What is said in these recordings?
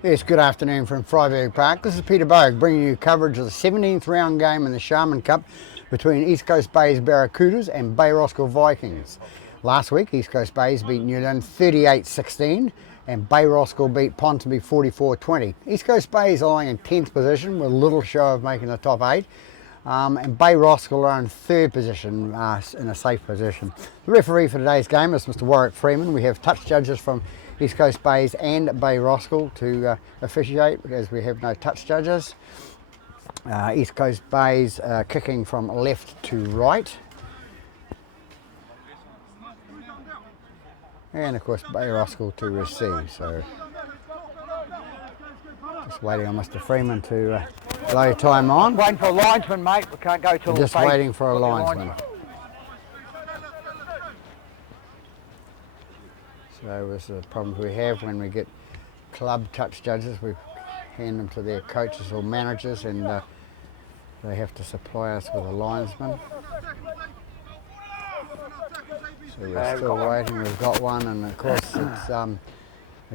Yes, good afternoon from Freiburg Park. This is Peter Bogue bringing you coverage of the 17th round game in the Sharman Cup between East Coast Bay's Barracudas and Bay Roskill Vikings. Last week, East Coast Bays beat Newland 38-16 and Bay Roskill beat Ponsonby 44-20. East Coast Bays are lying in 10th position with little show of making the top 8. And Bay Roskill are in 3rd position in a safe position. The referee for today's game is Mr. Warwick Freeman. We have touch judges from East Coast Bays and Bay Roskill to officiate because we have no touch judges. East Coast Bays kicking from left to right. And of course Bay Roskill to receive. So just waiting on Mr. Freeman to blow time on. Waiting for a linesman, mate. We can't go till just waiting for a linesman. So this is the problem we have when we get club touch judges. We hand them to their coaches or managers and they have to supply us with a linesman. So we're still waiting. We've got one, and of course it's a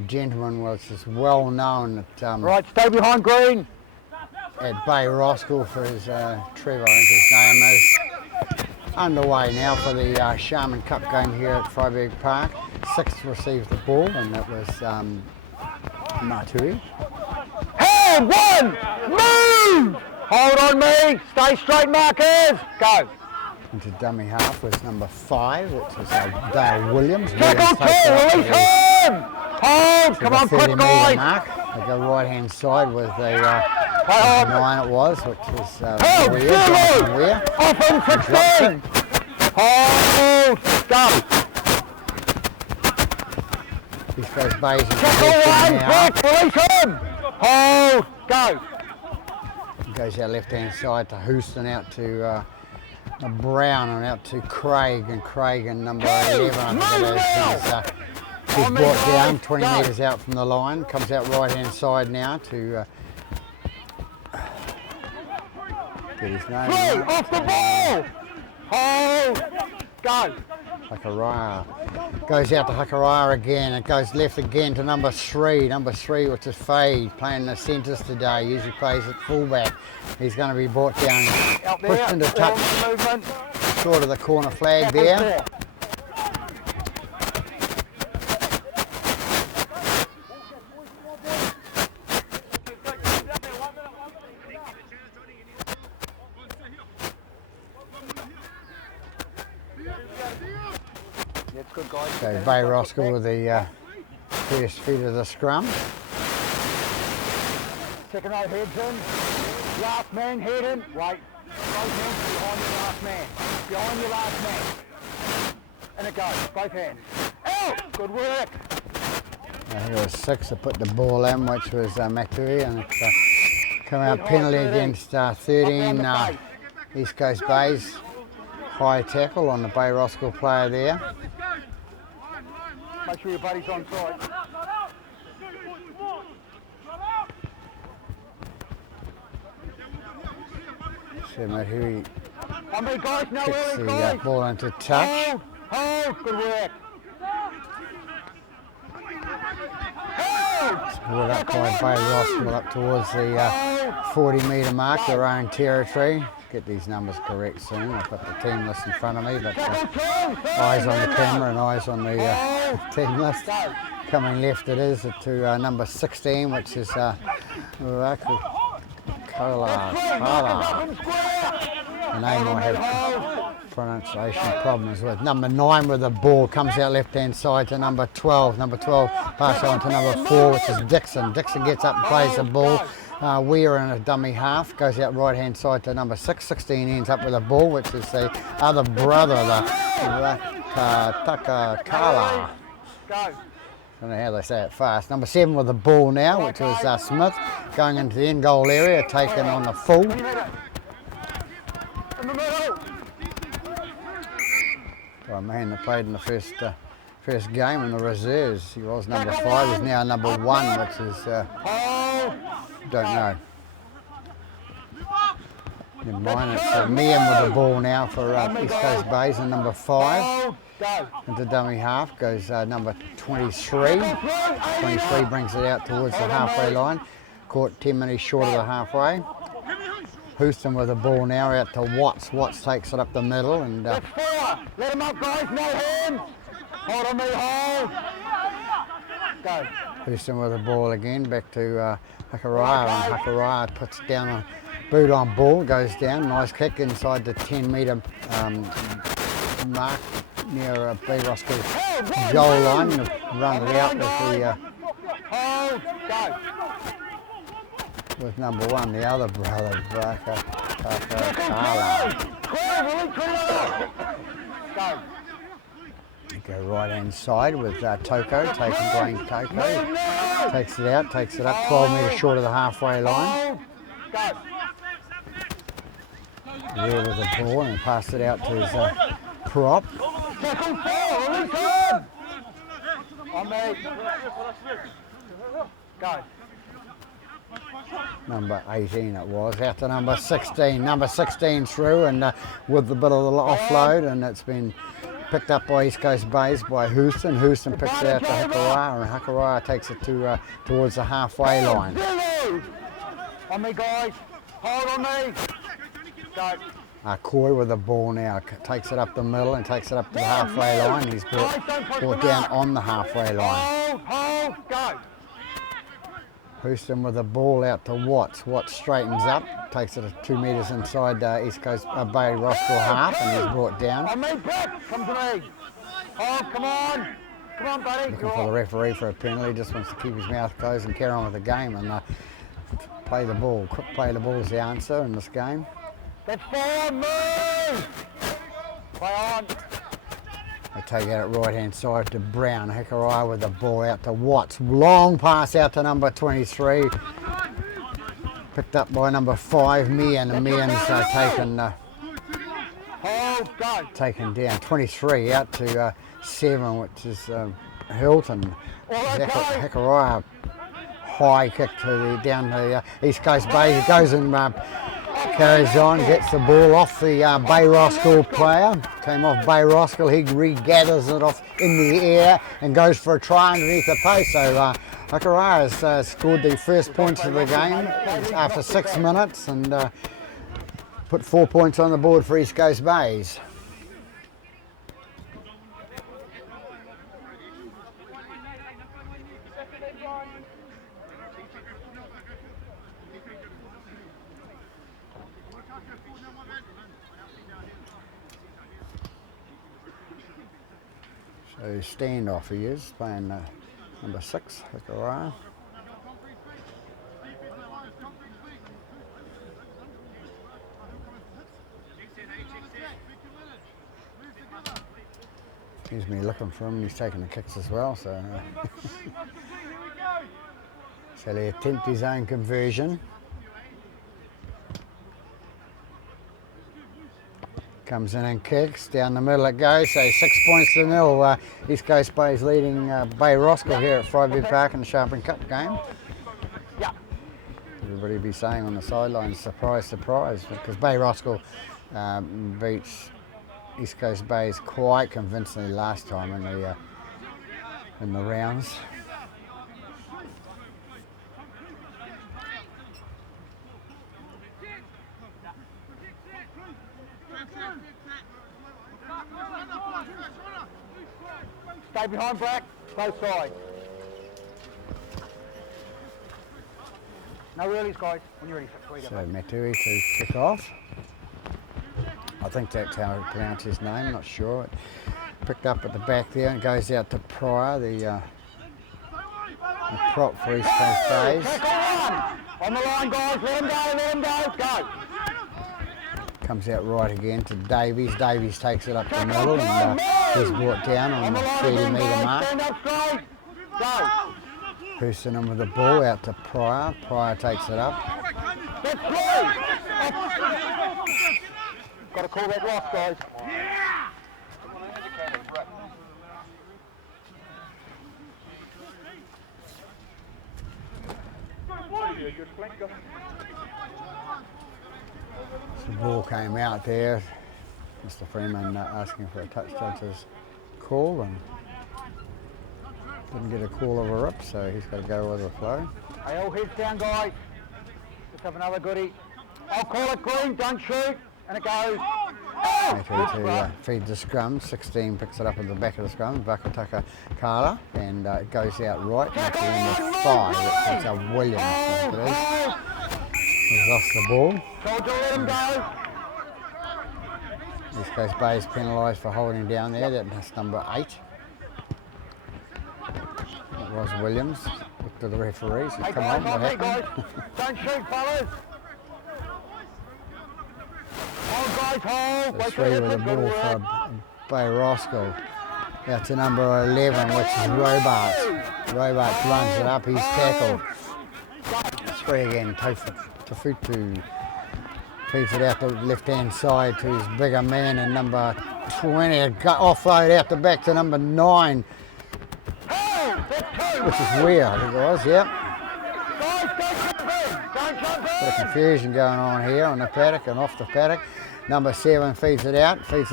gentleman which is well known at right, stay behind green. At Bay Roskill for his Trevor, I think his name is. Underway now for the Sharman Cup game here at Freiburg Park. 6th receives the ball, and that was Matui. Hold one, move! Hold on me, stay straight markers, go. Into dummy half was number 5, which is Dale Williams. Tackle 2, release him! Hold, come on, quick guys! Mark. They go right hand side with the 9 it was, which was Weir. Off in 16! Hold, go! East Coast Bays in tackle 1, quick, release him! Hold, go! Goes out left hand side to Houston, out to Brown, and out to Craig and number 11 I think it is. He's brought down 20 metres out from the line, comes out right hand side now to get his name right. Off the ball! Hold, go! Hakaraya goes out to Hakaraya again. It goes left again to number 3, which is Fade, playing the centres today. Usually plays at fullback. He's going to be brought down, pushed into touch, short of the corner flag there. So Bay Roskill with the first feet of the scrum. Second row heads in. Last man head in. Wait. Both hands behind your last man. Behind your last man. And it goes. Both hands. Out! Good work. Here was 6 that put the ball in, which was Matui, and it's come out penalty against 13 East Coast Bays. High tackle on the Bay Roskill player there. Make sure your buddy's on side. So Matui kicks the ball into touch. Hold, good work. It's brought up by Bay Roskill up towards the 40 metre mark, their own territory. Get these numbers correct soon. I've got the team list in front of me, but eyes on the camera and eyes on the team list. Coming left it is to number 16, which is Kola. The name I have pronunciation problems with. Number 9 with the ball comes out left hand side to number 12. Number 12 passes on to number 4, which is Dixon. Dixon gets up and plays the ball. Weir in a dummy half, goes out right hand side to number 6. 16 ends up with a ball, which is the other brother, the Takakala. I don't know how they say it fast. Number 7 with the ball now, which was Smith, going into the end goal area, taken on the full. Oh man, they played in the first game in the reserves. He was number 5, he's now number 1, which is don't know. Never mind, it's Meehan with the ball now for East Coast Bays, and number 5 into dummy half goes number 23. 23 brings it out towards the halfway line, caught 10 minutes short of the halfway. Houston with the ball now out to Watts. Watts takes it up the middle and That's 4. Let him up, guys. No hands. Hold on me, hold. Go. Houston with the ball again, back to Hakaraya, and Hakaraya puts down a boot on ball, goes down, nice kick inside the 10-metre mark near Bay Roskill goal line, and run it out with number 1, the other brother, Go. Go right hand side with Toko, Blaine Toko, takes it out, takes it up 12 metres short of the halfway line. There with the ball and passed it out to his prop. Go. Number 18 it was, out to number 16. Number 16 through and with a bit of the offload, and it's been picked up by East Coast Bays by Houston. Houston picks it out to Hakaraya, and Hakaraya takes it to towards the halfway line. On me, guys. Hold on me. Go. Coy with the ball now, takes it up the middle and takes it up to the halfway line. He's brought down on the halfway line. Hold, go. Houston with the ball out to Watts. Watts straightens up, takes it 2 metres inside East Coast Bay Roskill half, and he's brought down. On me, Brett. Come to me. Oh, come on. Come on, buddy. Looking for the referee for a penalty, just wants to keep his mouth closed and carry on with the game and play the ball. Quick play the ball is the answer in this game. That's 4, move! Play on. They take it out right hand side to Brown. Hakaraya with the ball out to Watts. Long pass out to number 23. Picked up by number 5, Meehan, and Meehan's taken down. 23 out to 7, which is Hilton. Hakaraya high kick to down the East Coast Bay. He goes and carries on, gets the ball off the Bay Roskill player. Came off Bay Roskill, he regathers it off in the air and goes for a try underneath the post. So Hakaraya has scored the first points of the game after 6 minutes and put 4 points on the board for East Coast Bays. So standoff he is, playing number 6, Hakaraya. He's me looking for him, he's taking the kicks as well, so so they attempt his own conversion. Comes in and kicks, down the middle it goes, so 6 points to 0. East Coast Bays leading Bay Roskill here at Rugby Park in the Sharman Cup game. Yeah. Everybody be saying on the sidelines, surprise, surprise, because Bay Roskill beats East Coast Bays quite convincingly last time in the rounds. Stay behind, Brack. Both sides. No earlies, guys. When you're ready, So Matui to kick off. I think that's how he pronounced his name, not sure. Picked up at the back there and goes out to Pryor, the prop for East Coast Bays. On the line, guys. Let him go. Comes out right again to Davies. Davies takes it up the middle and he's brought down on the 30-metre mark. Houston in with the ball out to Pryor. Pryor takes it up. Got to call that loss, guys. So the ball came out there. Mr. Freeman asking for a touch judge's call and didn't get a call of a rip, so he's got to go with the flow. Hey, all heads down, guys. Let's have another goodie. I'll call it green, don't shoot, and it goes. To feed the scrum, 16 picks it up at the back of the scrum, Vakataka Kala, and it goes out right, and at the end of 5, it's a Williams, I think it is. He's lost the ball. Soldier, let him go. East Coast Bay is penalised for holding down there, that's number 8. It was Williams. Look to the referees, he's come on, what happened? Don't shoot, fellas. Hold, guys, hold. So 3 with the ball for Bay Roskill. Out to number 11, which is Robarts. Robarts runs it up, he's tackled. 3 again, Tafutu feeds it out the left-hand side to his bigger man, and number 20, offload out the back to number 9. Which is weird, I think it was, yep. Bit of confusion going on here on the paddock and off the paddock. Number 7 feeds it out to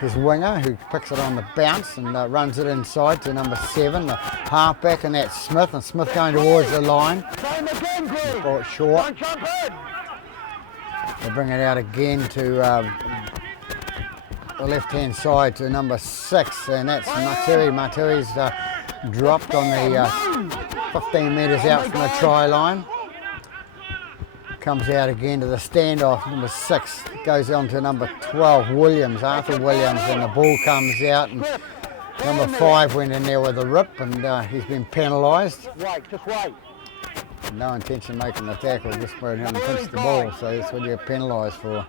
his winger, who picks it on the bounce and runs it inside to number 7, the halfback, and that's Smith, and Smith going towards the line. Ball it short. They bring it out again to the left-hand side to number 6, and that's Matui. Matui's dropped on the 15 metres out from the try line. Comes out again to the standoff, number 6 goes on to number 12, Williams, Arthur Williams, and the ball comes out, and number 5 went in there with a rip, and he's been penalised. Just wait. No intention of making the tackle, just where him pinch the ball, so that's what you're penalised for.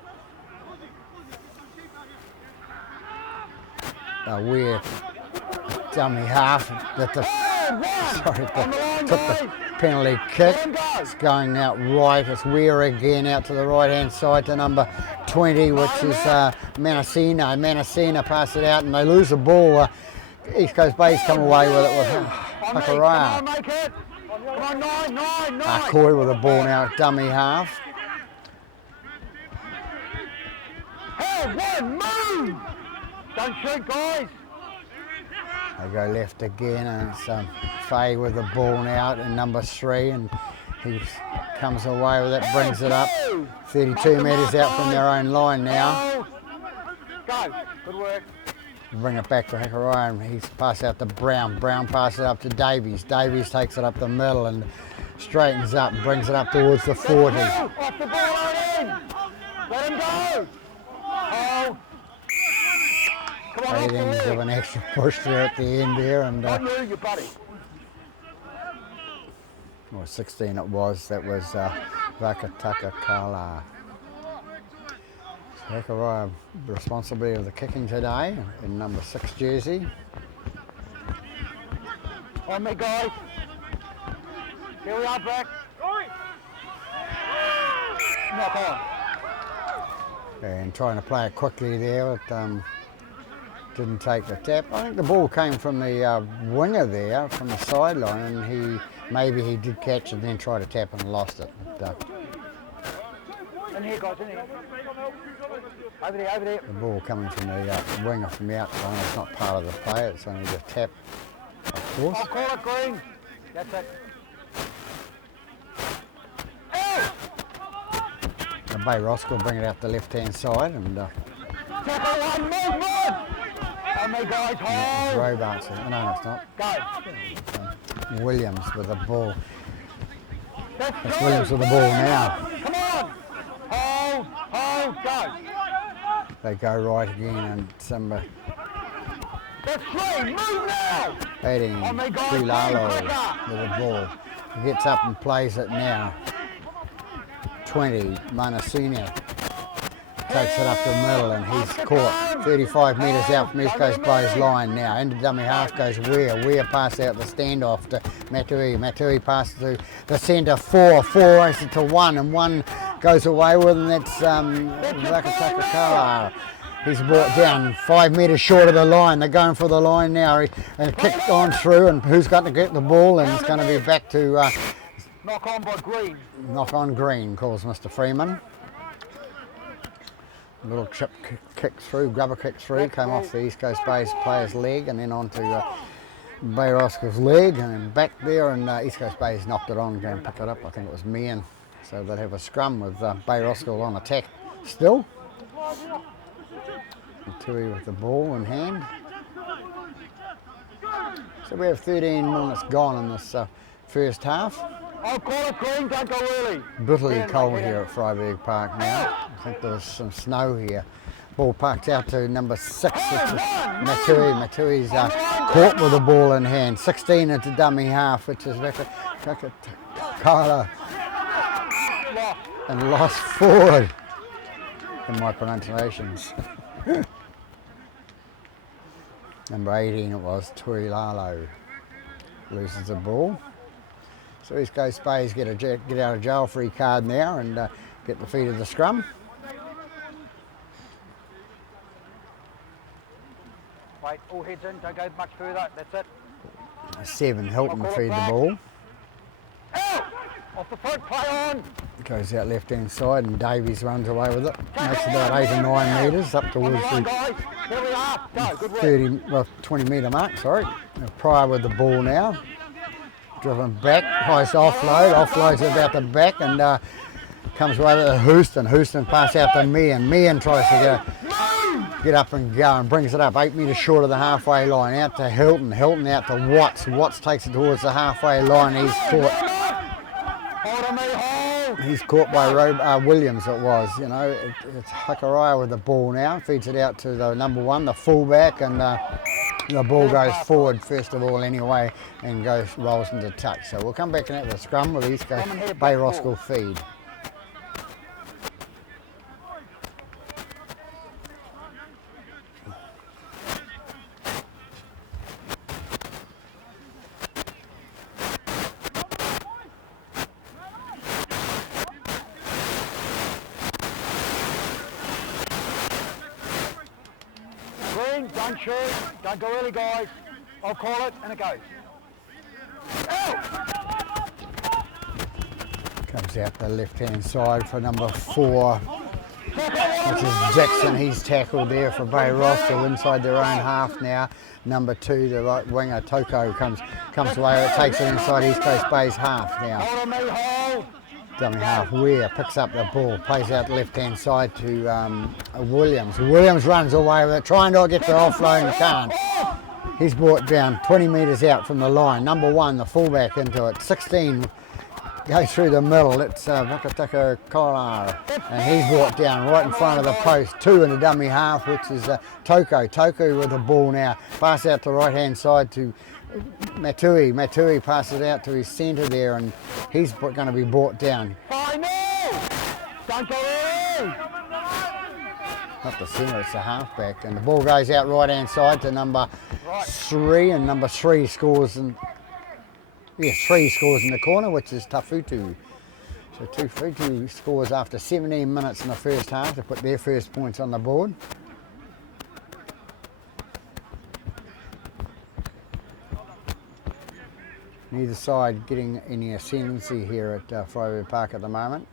A weird dummy half that took the penalty kick. It's going out right. It's Weir again out to the right-hand side to number 20, which is Manasina. Manasina pass it out and they lose the ball. East Coast Bay's come away with it with Hakaraya. Akoi with the ball now, dummy half. Hey, move! Don't shoot, guys. They go left again, and it's Faye with the ball now and number 3, and he comes away with it, brings it up 32 metres out from their own line now. Go, good work. Bring it back to Hakaraya, and he's passed out to Brown. Brown passes it up to Davies. Davies takes it up the middle and straightens up and brings it up towards the 40. Off the ball in. Let him go. Oh. They then give an extra push there at the end here, and you, buddy. Well, 16 it was. That was Vakataka Kala. Hakaraya, the responsibility of the kicking today in number 6 jersey. On me, guys. Here we are, back. Knock on. And trying to play it quickly there, but didn't take the tap. I think the ball came from the winger there, from the sideline, and maybe he did catch it and then tried to tap and lost it. But, in here, guys, in here. Over there, over there. The ball coming from the winger from the outside, it's not part of the play, it's only the tap, of course. I'll call it green. That's it. Oh! The Bay Roskill bring it out the left-hand side, and tackle one, move! On me, guys, hold! Robarts, no, it's not. Go. Williams with the ball. That's Williams with the ball now. Come on! Hold, go! They go right again, and Simba. That's 3, move now! Heading Tulalo with the ball. He gets up and plays it now. 20, Manasina takes it up the middle, and he's caught 35 metres out from East Coast Bay's line now. Into dummy half goes Weir. Weir passes out the standoff to Matui. Matui passes to the centre, 4 races to 1, and 1 goes away with, and that's Zakataka. He's brought down 5 metres short of the line. They're going for the line now, and kicked on through, and who's got to get the ball, and it's going to be back to knock on by green. Knock on green, calls Mr. Freeman. Little chip kick through, grubber kick through, came off the East Coast Bays player's leg and then onto Bay Roskill's leg and then back there, and East Coast Bays knocked it on and go and pick it up. I think it was Meehan. So they'd have a scrum with Bay Roskill on attack still. Tui with the ball in hand. So we have 13 minutes gone in this first half. I'll call it green, don't go early. Bitterly cold here at Freiburg Park now. I think there was some snow here. Ball parked out to number 6, which is Matui. Matui's caught with the ball in hand. 16 into dummy half, which is Kyla. And lost forward. In my pronunciations. Number 18 it was, Tui Lalo. Loses the ball. So East Coast Bays get out of jail free card now and get defeated the scrum. Wait, all heads in, don't go much further, that's it. 7, Hilton feed the ball. Out! Off the foot, play on! Goes out left hand side and Davies runs away with it. Makes about 8 or 9 metres up towards the 20 metre mark, sorry. Pryor with the ball now. Driven back, nice offload, offloads about the back and comes away to Houston. Houston pass out to Meehan. Meehan tries to get up and go and brings it up 8 metres short of the halfway line. Out to Hilton. Hilton out to Watts. Watts takes it towards the halfway line. He's caught. He's caught by Williams. It was, you know. It's Hakariah with the ball now. Feeds it out to the number 1, the fullback, and the ball goes forward first of all anyway and rolls into touch. So we'll come back in at the scrum with East Coast Bay Roskill feed. Don't shoot, don't go early guys. I'll call it and it goes. Out! Comes out the left hand side for number 4, which is Jackson. He's tackled there for Bay Roskill inside their own half now. Number 2, the right winger, Toko, comes away. It takes it inside East Coast Bay's half now. Dummy half, Weir picks up the ball, plays out the left hand side to Williams. Williams runs away with it, trying to get the offload and can't. He's brought down 20 metres out from the line. Number 1, the fullback into it. 16 goes through the middle. It's Vakataka Kolar, and he's brought down right in front of the post. 2 in the dummy half, which is Toko. Toko with the ball now. Pass out the right hand side to Matui. Matui passes out to his centre there, and he's going to be brought down. Don't go in! Not the centre, it's the halfback, and the ball goes out right hand side to number 3, and number 3 scores, and 3 scores in the corner, which is Tafutu. So Tafutu scores after 17 minutes in the first half to put their first points on the board. Neither side getting any ascendancy here at Freiburg Park at the moment.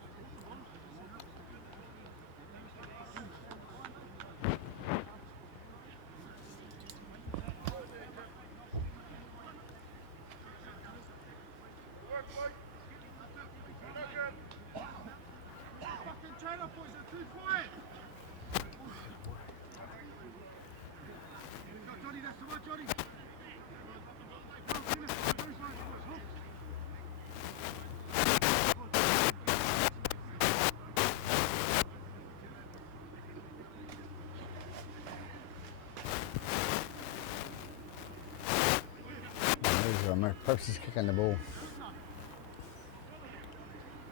Post is kicking the ball.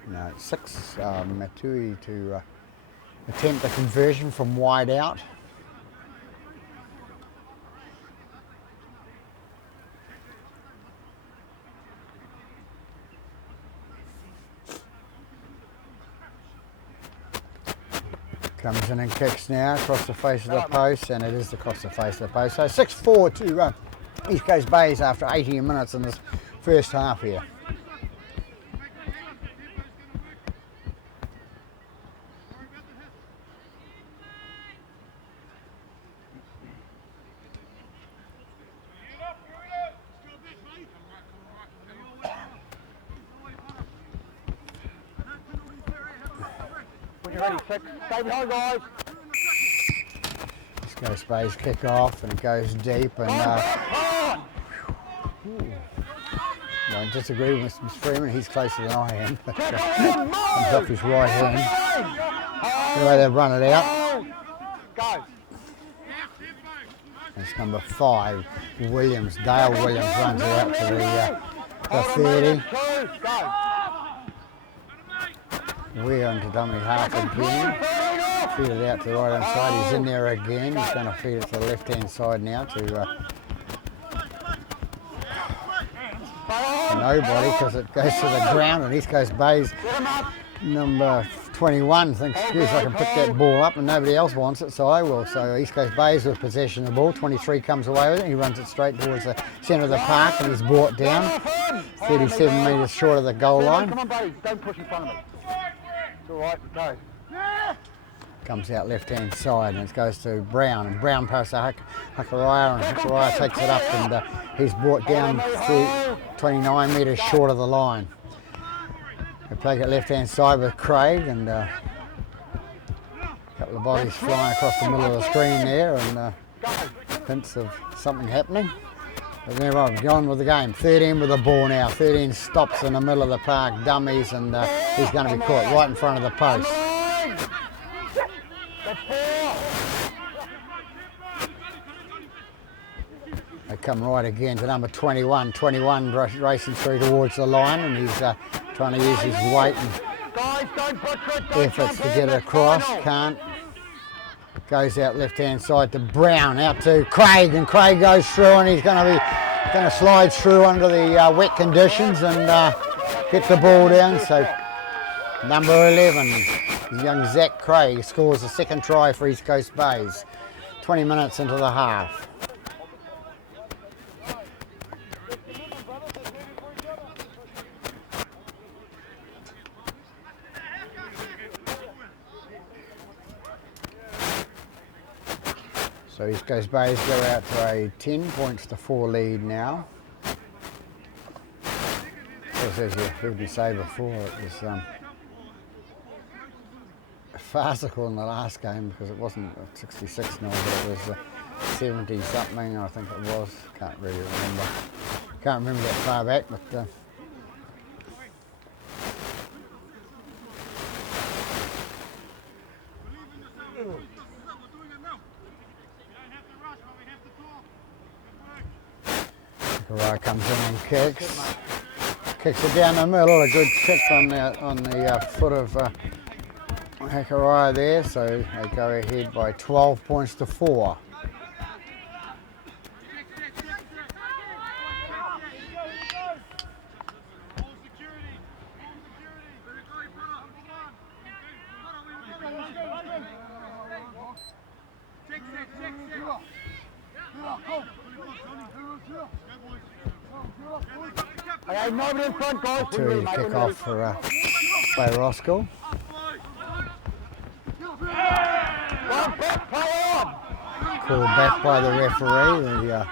No, 6, Matui to attempt the conversion from wide out. Comes in and kicks now across the face of the post, and it is across the face of the post. So 6-4 to East Coast Bays after 80 minutes in this first half here. Get ready, 6. Stay behind, guys. East Coast Bay's kick off and it goes deep and don't disagree with Mr. Freeman, he's closer than I am. But, comes off his right hand. Anyway, they've run it out. Go. It's number 5, Williams. Dale Williams runs it out to the 30. We're onto dummy half again. Feed it out to the right hand side. He's in there again. He's going to feed it to the left hand side now to nobody because it goes to the ground and East Coast Bay's number 21 thinks, geez, I can pick that ball up and nobody else wants it, so I will. So East Coast Bay's with possession of the ball. 23 comes away with it. He runs it straight towards the centre of the park and he's brought down 37 metres short of the goal line. Come on, buddy. Don't push in front of me. It's all right. Go. Comes out left hand side and it goes to Brown and Brown passes to Hakaraya and Hakaraya takes it up and he's brought down 29 metres short of the line. They play it left hand side with Craig and a couple of bodies flying across the middle of the screen there and hints of something happening. But they're on with the game. 13 with the ball now. 13 stops in the middle of the park, dummies, and he's going to be caught right in front of the post. They come right again to number 21. 21 racing through towards the line and he's trying to use his weight and efforts to get it across. Can't. Goes out left hand side to Brown, out to Craig, and Craig goes through and he's going to slide through under the wet conditions and get the ball down. So number 11, young Zach Craig, scores the second try for East Coast Bays. 20 minutes into the half. So East Coast Bays go out to a 10 points to 4 lead now. As you heard me say before, it was farcical in the last game because it wasn't 66 nil, but it was 70 something, I think it was. Can't really remember. Can't remember that far back, but. Hakaraya comes in and kicks it down the middle. A good kick on the foot of Hakaraya there. So they go ahead by 12 points to 4. To kick off for Bay Roskill. Called back by the referee. The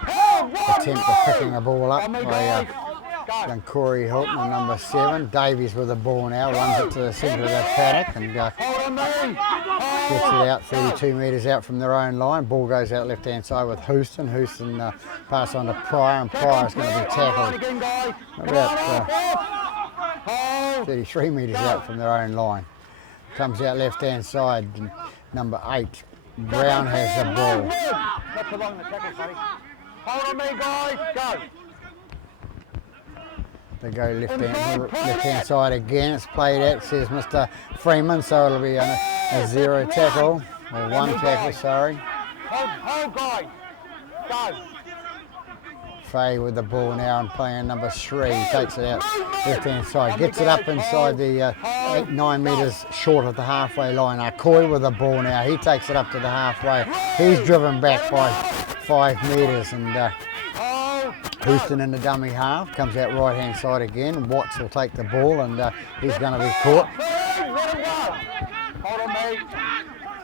attempt of picking the ball up by young Corey Hilton, number 7. Davies with the ball now, runs it to the centre of that paddock and gets it out 32 metres out from their own line. Ball goes out left hand side with Houston. Houston pass on to Pryor and Pryor's going to be tackled about 33 metres out from their own line. Comes out left hand side, number 8. Brown has the ball. That's along the tackle, buddy. Hold on me, guys. Go. They go left hand side again. It's played out, says Mr. Freeman, so it'll be a 0 tackle, or 1 tackle, sorry. Hold guys. Go. Fay with the ball now and playing number 3. Takes it out left hand side. Gets it up inside the 8-9 metres short of the halfway line. Coy with the ball now. He takes it up to the halfway. He's driven back by 5 metres and Houston in the dummy half. Comes out right hand side again. Watts will take the ball and he's going to be caught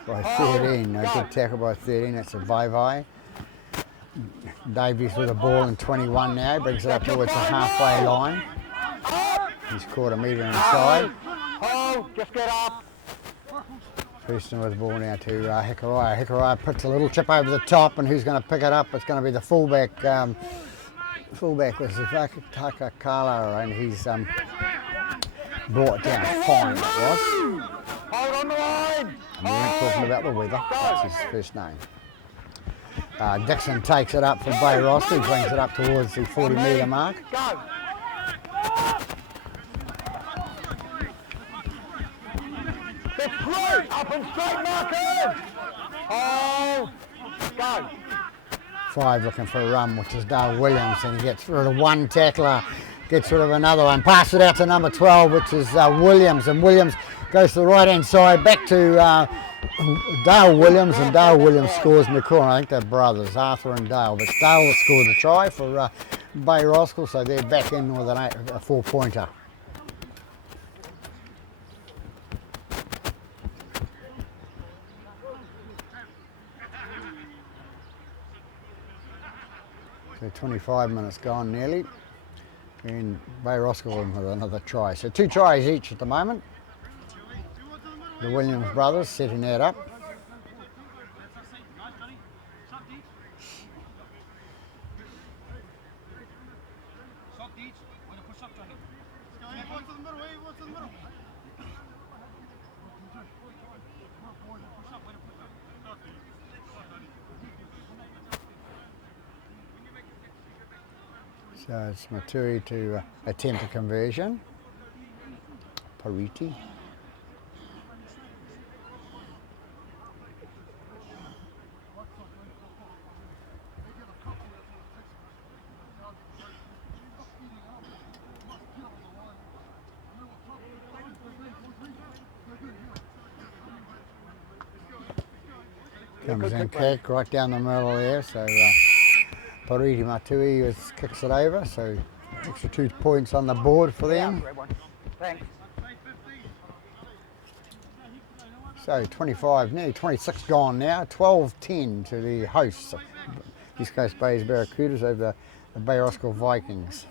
by 13. A good tackle by 13. That's a Vai. Davies with the ball in 21 now. Brings it up towards the halfway line. He's caught a metre inside. Just get up. Houston with the ball now to Hikarai. Hikarai puts a little chip over the top, and who's going to pick it up? It's going to be the fullback. Fullback was Takakala, and he's brought it down fine, it was. Hold on the line. And we weren't talking about the weather, that's his first name. Dixon takes it up for Bay Roskill, brings it up towards the 40-metre mark. Go. It's through. Up and straight, Marcus. Oh, go. 5 looking for a run, which is Dale Williams, and he gets rid of one tackler, gets rid of another one, passes it out to number 12, which is Williams, and Williams goes to the right-hand side, back to Dale Williams, and Dale Williams scores in the corner. I think they're brothers, Arthur and Dale, but Dale scored a try for Bay Roskill, so they're back in with a 4-pointer. So 25 minutes gone nearly, and Bay Roskill in with another try. So 2 tries each at the moment. The Williams brothers setting that up. So it's Matui to attempt a conversion. Pariti. Comes in kick right down the middle there, so Pariti Matui kicks it over, so extra 2 points on the board for them. Thanks. So 25, nearly 26 gone now, 12-10 to the hosts, East Coast Bay's Barracudas over the Bay Roskill Vikings.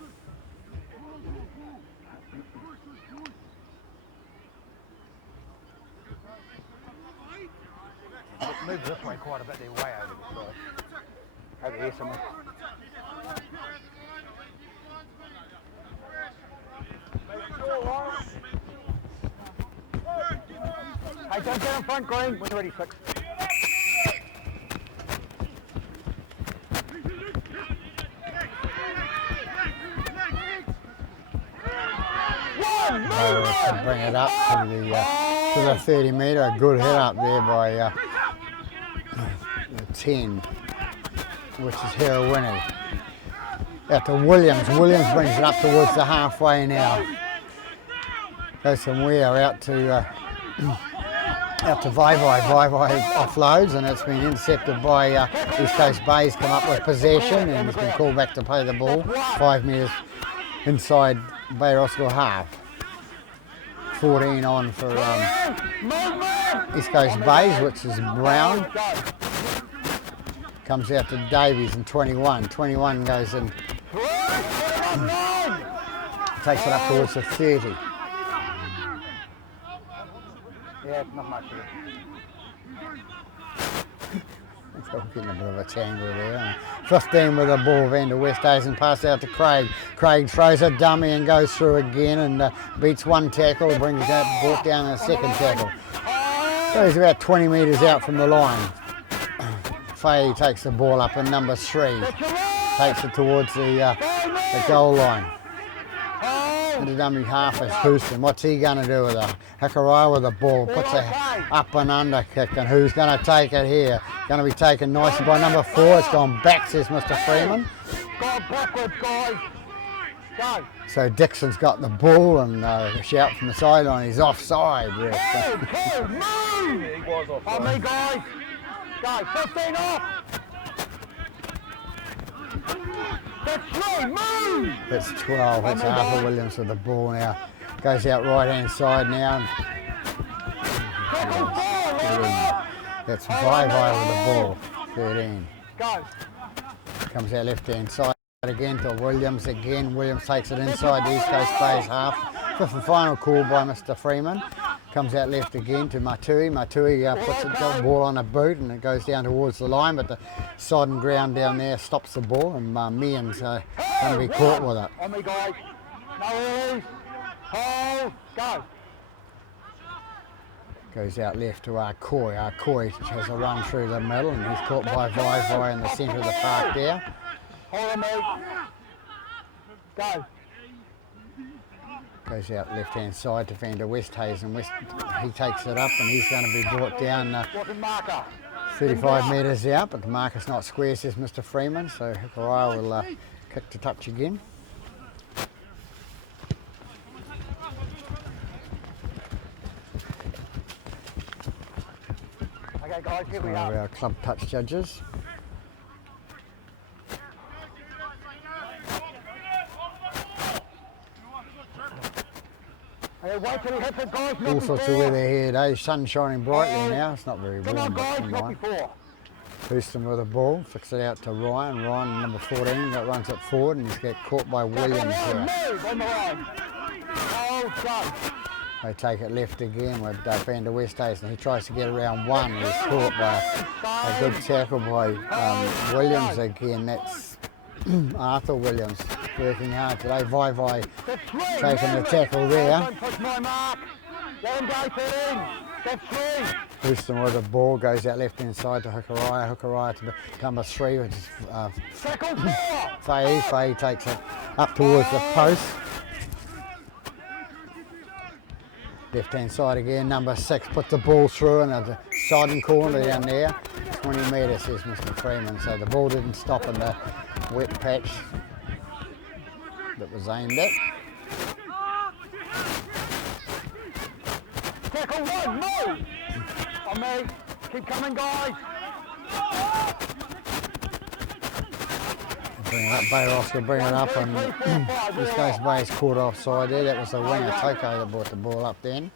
Move this way quite a bit, they're way over the side. Over here somewhere. Hey, don't get in front, Green, when you're ready, 6. Bring it up to the 30 metre, a good hit up there by 10, which is Heroini. Out to Williams. Williams brings it up towards the halfway now. Goes from Weir out to Vai. Vai offloads, and it's been intercepted by East Coast Bay's come up with possession, and it's been called back to play the ball 5 metres inside Bay Roskill half. 14 on for East Coast Bays, which is Brown. Comes out to Davies and 21. 21 goes in, takes it up towards the 30. Yeah, not much of it. Getting a bit of a tangle there. 15 with the ball, Van der Westhuizen pass out to Craig. Craig throws a dummy and goes through again and beats one tackle, brings that brought down a second tackle. So he's about 20 metres out from the line. Faye takes the ball up and number 3 takes it towards the goal line. Into dummy half is Houston. What's he going to do with it? Hikarai with the ball, puts a up and under kick, and who's going to take it here? Going to be taken nicely by number 4. It's gone back, says Mr. Freeman. Go backwards, guys. Go. So Dixon's got the ball and shout from the sideline, he's offside. Move! He was offside. On me, guys. Go, 15 off. That's 3, move! That's 12, that's Arthur Williams with the ball now. Goes out right hand side now. That's Vai with the ball, 13. Go. Comes out left hand side again to Williams again. Williams takes it inside the East Coast Bay's half. 5th and final call by Mr. Freeman. Comes out left again to Matui. Matui puts the ball on a boot and it goes down towards the line, but the sodden ground down there stops the ball, and Meehan's going to be caught with it. On me, guys. No worries. Hold. Go. Goes out left to Arkoi. Arkoi has a run through the middle and he's caught by Vai in the centre of the park there. Hold on me. Go. Goes out left-hand side to Vander Westhuizen. He takes it up and he's going to be brought down 35 metres out, but the marker's not square, says Mr. Freeman, so Hikurai will kick to touch again. Okay, guys, here we One of our club touch judges. Okay, wait till he hits it, guys. All sorts of weather here today. Sun shining brightly now. It's not very warm. Come on, but guys, never not mind. before. Houston with a ball, flicks it out to Ryan. Ryan, number 14, that runs it forward and he's get caught by Williams here. Move on the line. Hold, go. They take it left again with Vander Westhuizen. He tries to get around one. He's caught by a good tackle by Williams again. That's Arthur Williams working hard today. Vai taking the tackle there. Don't push my mark. Let him go to in. That's 3. Houston with the ball goes out left hand side to Hikurai. Hikurai to number 3, which is Tackle 4. Faye. Faye takes it up towards the post. Left hand side again, number 6 puts the ball through and a sodden corner down there. 20 metres, says Mr. Freeman. So the ball didn't stop in the wet patch that was aimed at. Tackle 1, move. On me. Keep coming, guys. Bring it up, Bay Roskill, bring it up, and this guy's Bay's caught offside there. That was the winger, Toko, that brought the ball up then.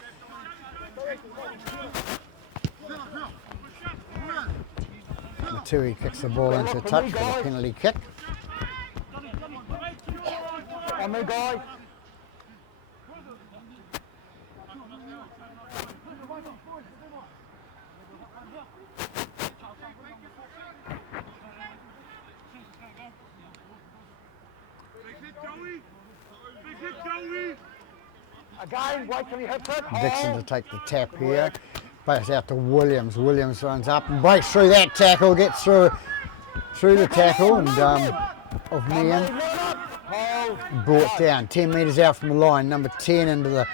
Matui kicks the ball into touch for the penalty kick. On me, guys. Again, wait till he hits it. Dixon to take the tap here. Pass out to Williams. Williams runs up and breaks through that tackle, gets through the tackle, and of Meehan brought down 10 metres out from the line. Number 10 into the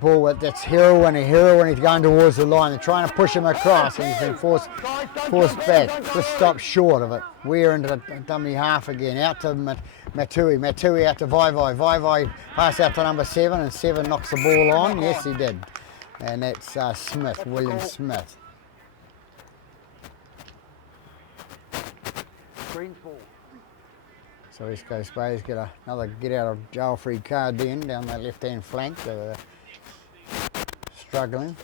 ball. That's Heroin. He's going towards the line. They're trying to push him across, and he's been forced back. Just stopped short of it. We're into the dummy half again. Out to Matui. Matui out to Vai. Pass out to number 7, and 7 knocks the ball on. Yes, he did. And that's Smith, William Smith. Green ball. So East Coast Bay's get another get out of jail free card then down that left hand flank. They were struggling.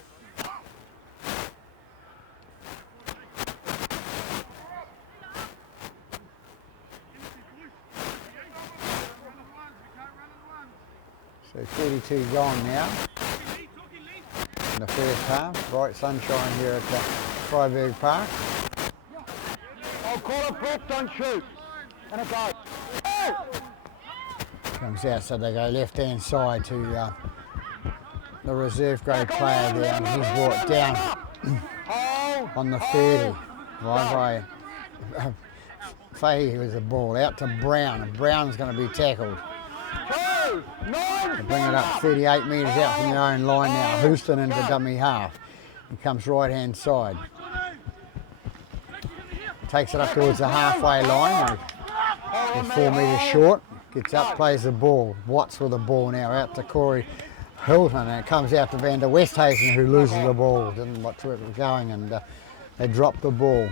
So 32 gone now in the first half. Bright sunshine here at Freiburg Park. I'll call it prep, don't shoot. And it goes. Oh! Comes out, so they go left hand side to the reserve grade player there, and he's brought down on the 30. Vai Fahey with the ball out to Brown, and Brown's going to be tackled. They bring it up 38 metres out from their own line now. Houston into dummy half. He comes right hand side. Takes it up towards the halfway line. They're 4 metres short. Gets up, plays the ball. Watts with the ball now out to Corey Hilton, and it comes out to Vander Westhuizen, who loses the ball. Didn't watch where it was going, and they drop the ball.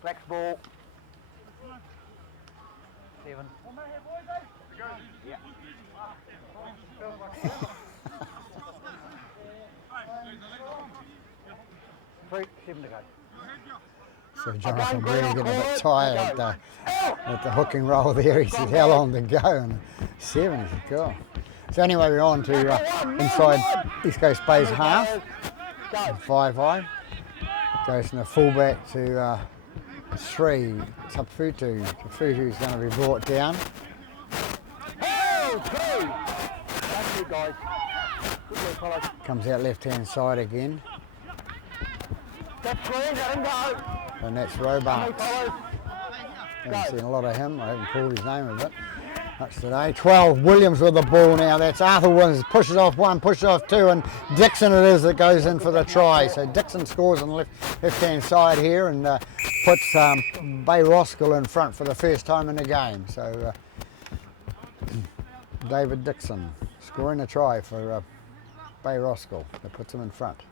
Flex ball. 7. Yeah. 3, 7 to go. So Jonathan Brewer getting a bit tired at the hooking roll there. He said, how long to go? And 7, he said, go. So anyway, we're on to inside East Coast Bay's half. 5-5. Goes from the fullback to 3. Taputu. Taputu's going to be brought down. Thank you, guys. Good work, fellas. Comes out left-hand side again. That's clean, let him go. And that's Robarts. Fellas. Haven't seen a lot of him. I haven't called his name a bit much today. 12. Williams with the ball now. That's Arthur Williams. Pushes off 1, pushes off 2, and Dixon it is that goes in for the try. So Dixon scores on the left-hand side here and puts Bay Roskill in front for the first time in the game. So David Dixon scoring a try for Bay Roskill. That puts him in front.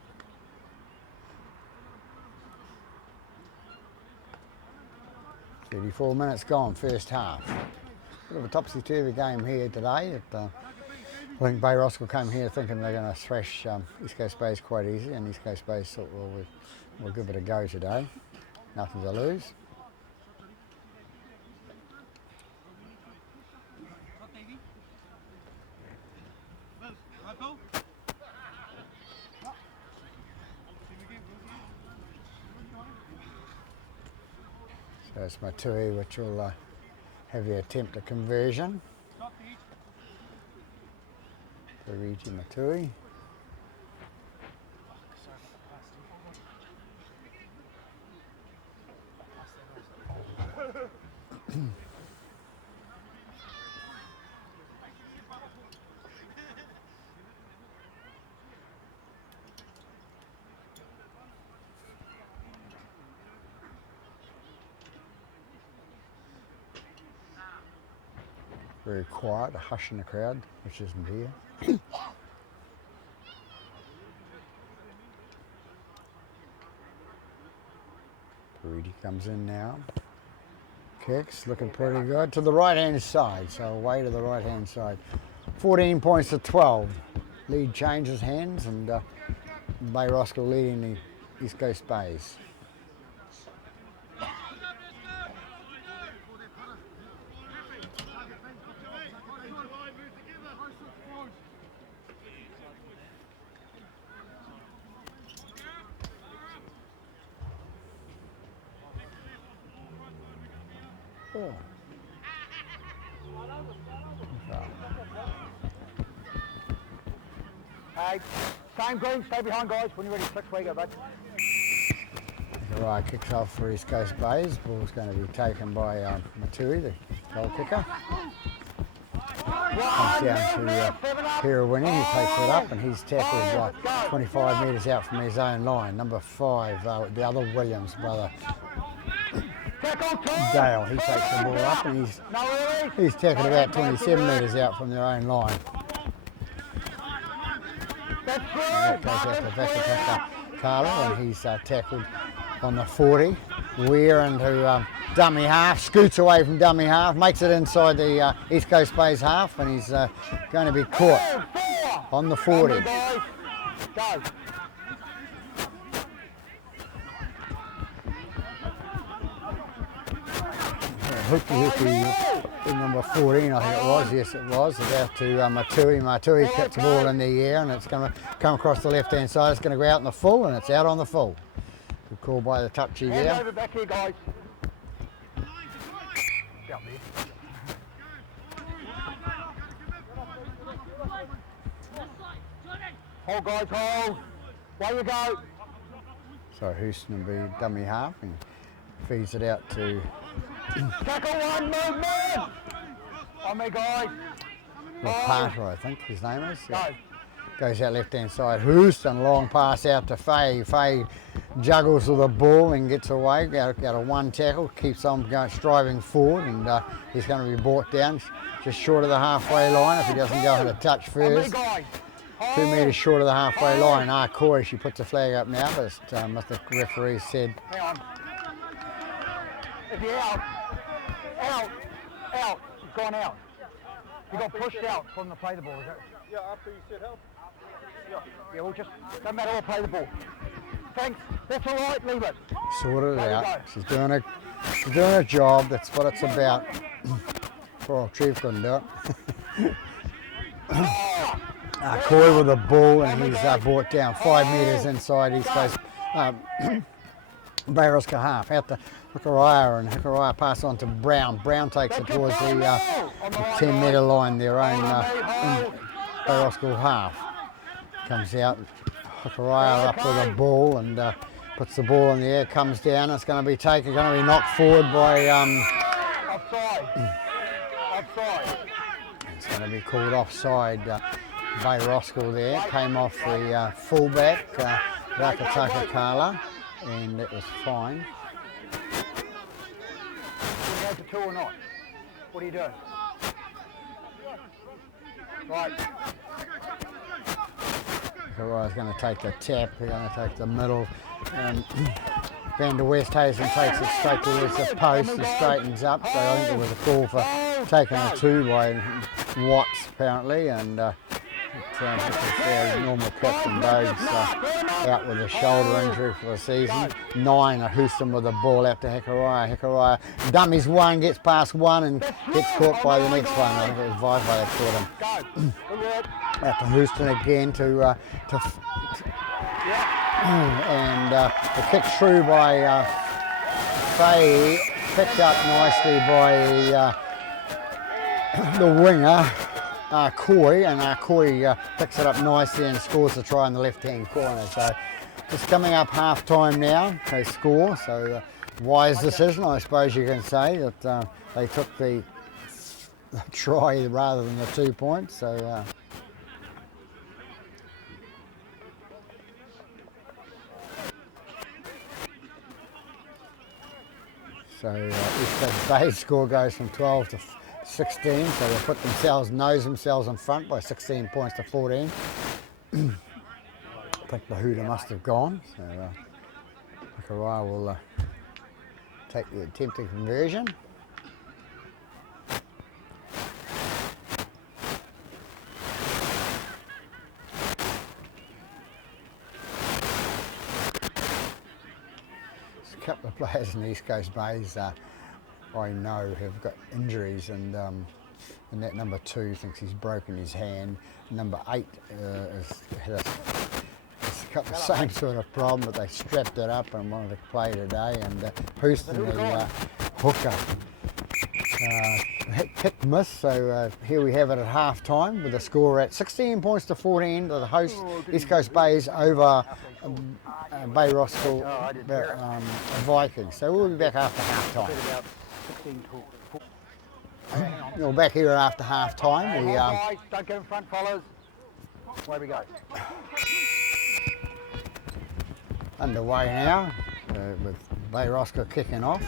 "34 minutes gone, first half." Bit of a topsy-turvy game here today. I think Bay Roskill came here thinking they're going to thrash East Coast Bays quite easy, and East Coast Bays thought, well, we'll give it a go today. Nothing to lose. So it's Matui, which will have the attempt at conversion. Luigi Matui. Very quiet, a hush in the crowd, which isn't here. Paridi comes in now. Kicks, looking pretty good. To the right-hand side, so away to the right-hand side. 14 points to 12. Lead changes hands, and Bay Roskill leading the East Coast Bays. Oh. Hey, same green, stay behind, guys. When you're ready, 6 way go, bud. Right, kicks off for East Coast Bays. Ball's going to be taken by Matui, the goal kicker. Comes down to Kira Winnie, he takes it up and he's tackled 25 metres out from his own line. Number 5, the other Williams brother, Dale, he takes the ball up and he's tackled about 27 metres out from their own line. And that goes out to Vakataka Carlo, and he's tackled on the 40. Weir into dummy half, scoots away from dummy half, makes it inside the East Coast Bays half, and he's going to be caught on the 40. Go. Hooky, number 14, I think it was. Yes, it was. About to Matui. Matui kicks the ball in the air, and it's going to come across the left-hand side. It's going to go out in the full, and it's out on the full. Good call by the touchy there. Hand over back here, guys. Out there. Hold, guys, hold. Way you go. So Houston will be dummy half and feeds it out to Tackle one, move, move! On me, guys. Parter, I think his name is. Go. Goes out left-hand side. Houston, long pass out to Faye. Faye juggles with the ball and gets away. Got a one tackle, keeps on going, striving forward, and he's going to be brought down just short of the halfway line if he doesn't go in a touch first. 2 metres short of the halfway line. Corey, she puts the flag up now, but the referee said. Hang on. If you're out, he's gone out. He got pushed out from the play the ball, is it? Yeah, after you said help. Yeah, we'll just, don't matter, we'll play the ball. Thanks, that's all right, leave it. Sorted it out. She's doing a job, that's what it's about. Poor old Chief couldn't do it. Coy with the ball, and he's brought down 5 metres inside East Coast Bay Roskill half. Out to Hikariah, and Hikariah pass on to Brown. Brown takes it towards the 10 metre line, their own Bay Roskill half. Comes out, Hikariah up with the ball and puts the ball in the air, comes down. It's going to be taken, going to be knocked forward by. Offside. It's going to be called offside. Bay Roskill there came off the fullback, Rakataka Kala, and it was fine. You go for 2 or not? What are you doing? Right. Hikariah's going to take the tap, they're going to take the middle. Van der Westhuizen takes it straight towards the post and straightens up. So I think there was a call for taking a 2 by Watts apparently, and it's their normal captain Bogues out with a shoulder injury for the season. 9 are Houston with the ball out to Hikariah. Hikariah dummies one, gets past one and gets caught by the next one. I think it was Viva that caught him. Out to Houston again and the kick through by Fay, picked up nicely by the winger Coy, and Coy picks it up nicely and scores the try in the left-hand corner. So just coming up half-time now, they score. So wise decision, I suppose you can say, that they took the try rather than the 2 points. So. So East Coast Bay's score goes from 12 to 16, so they put themselves in front by 16 points to 14. I think the hooter must have gone, so Hikariah will take the attempted conversion. A couple of players in the East Coast Bays I know have got injuries, and that number 2 thinks he's broken his hand. Number 8 has got the same sort of problem, but they strapped it up and wanted to play today. And Houston, the hooker, hit miss. So here we have it at half time with the score at 16 points to 14 to the host East Coast Bays over Bay Roskill Vikings. So we'll be back after half time. We're back here after half time. Don't go in front, fellas. Away we go. Underway now with Bay Roskill kicking off.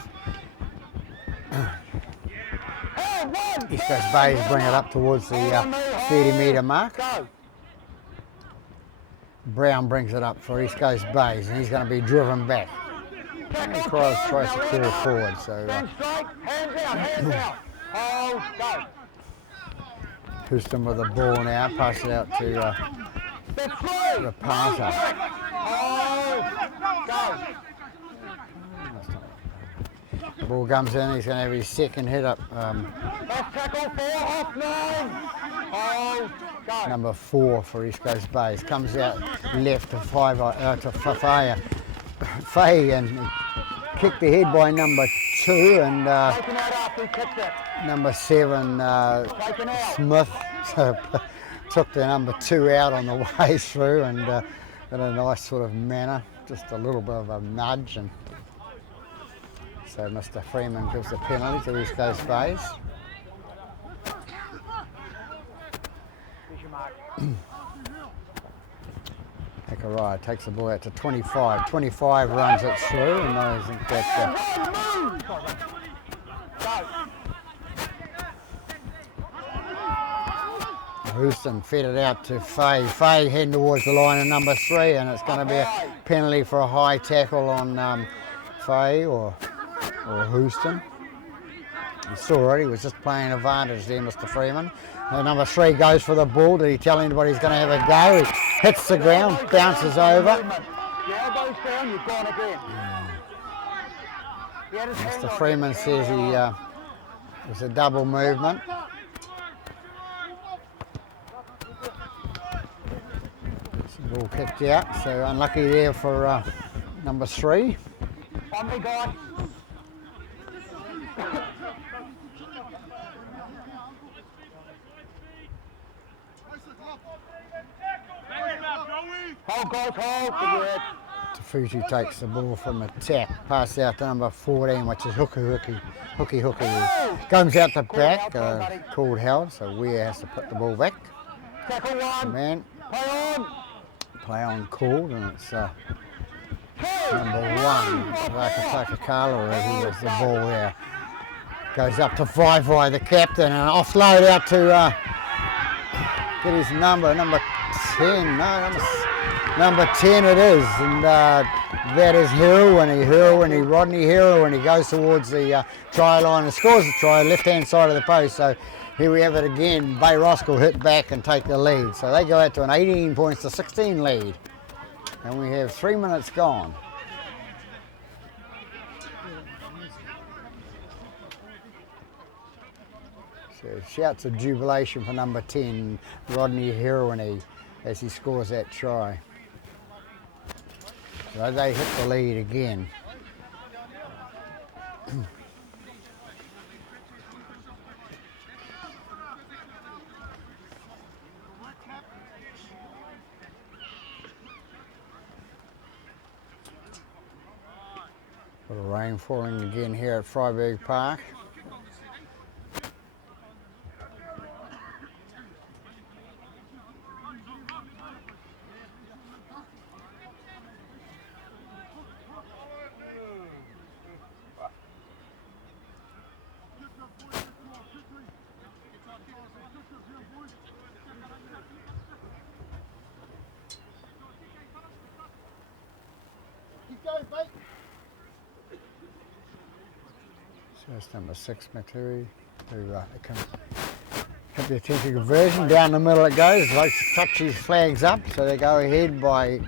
East Coast Bays bring it up towards the 30 metre mark. Brown brings it up for East Coast Bays, and he's going to be driven back. And tries to call forward. So Hands out. Hold, go. Houston with the ball now, pass it out to the passer. Ball comes in, he's going to have his second hit up. Tackle 4, off 9. Hold, go. Number 4 for East Coast Bays. Comes out left to Fafaya. Fay and kicked ahead by number 2 and number 7 Smith took the number 2 out on the way through, and in a nice sort of manner, just a little bit of a nudge, and so Mr. Freeman gives the penalty to East Coast Bays. Hikariah takes the ball out to 25. 25 runs it through, and I think that Houston fed it out to Fay. Fay heading towards the line of number 3, and it's going to be a penalty for a high tackle on Fay or Houston. You saw it, he was just playing advantage there, Mr. Freeman. Number 3 goes for the ball. Did he tell anybody he's going to have a go? He hits the ground, bounces over. Mr. Freeman says it was a double movement. Ball kicked out, so unlucky there for number 3. On me, guy. Hold, guys, hold. Good work. Tafutu takes the ball from attack, pass out to number 14, which is Hooky. Comes out the back, called held, so Weir has to put the ball back. Tackle one. Man, play on called, and it's number 1, Vakataka who has the ball there. Goes up to Vai, the captain, and offload out to get his number 10. No, number 10 it is, and that is Rodney Hero, and he goes towards the try line and scores the try, left-hand side of the post. So here we have it again. Bay Roskill hit back and take the lead. So they go out to an 18 points to 16 lead, and we have 3 minutes gone. So shouts of jubilation for number 10, Rodney Hero, as he scores that try. So they hit the lead again. Bit of rain falling again here at Freiburg Park. So that's number 6, McCleary, who can hit the attempted conversion. Down the middle it goes, likes to touch his flags up, so they go ahead by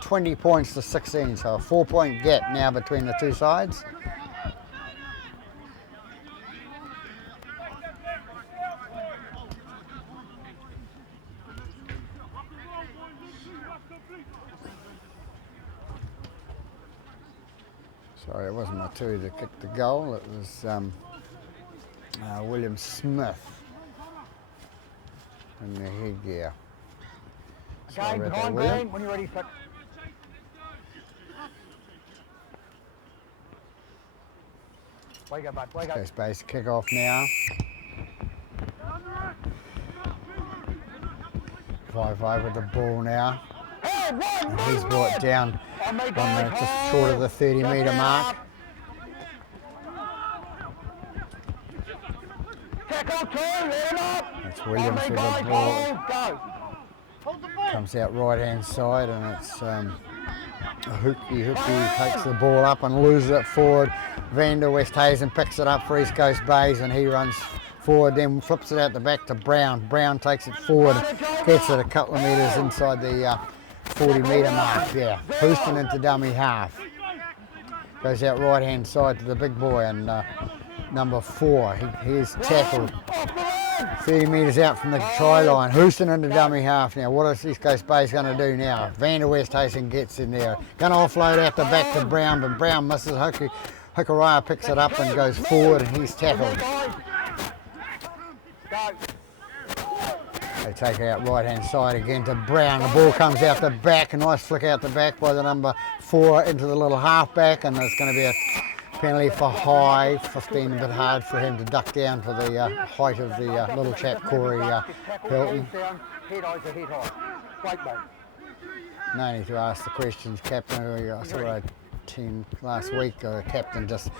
20 points to 16, so a 4-point gap now between the two sides. Sorry, it wasn't Matui that kicked the goal, it was William Smith in the headgear. Okay, behind Green, when you're ready, flick. Way go, bud, way go. Space kick off now. Vai with the ball now. And he's brought down just short of the 30-metre mark. That's Williams with the ball. Comes out right-hand side, and it's Hooky takes the ball up and loses it forward. Vander Westhuizen picks it up for East Coast Bays, and he runs forward, then flips it out the back to Brown. Brown takes it forward, gets it a couple of metres inside the 40-metre mark there. Houston into dummy half. Goes out right-hand side to the big boy, and number 4, he is tackled 30 metres out from the try line. Houston into dummy half now. What is East Coast Bay's going to do now? Vander Westhuizen gets in there. Going to offload out the back to Brown, but Brown misses. Hikurai picks it up and goes forward, and he's tackled. They take it out right-hand side again to Brown. The ball comes out the back. A nice flick out the back by the number 4 into the little half-back, and there's going to be a penalty for high. 15, a bit hard for him to duck down for the height of the little chap, Corey Hilton. No need to ask the questions, Captain. I saw a team last week, the captain just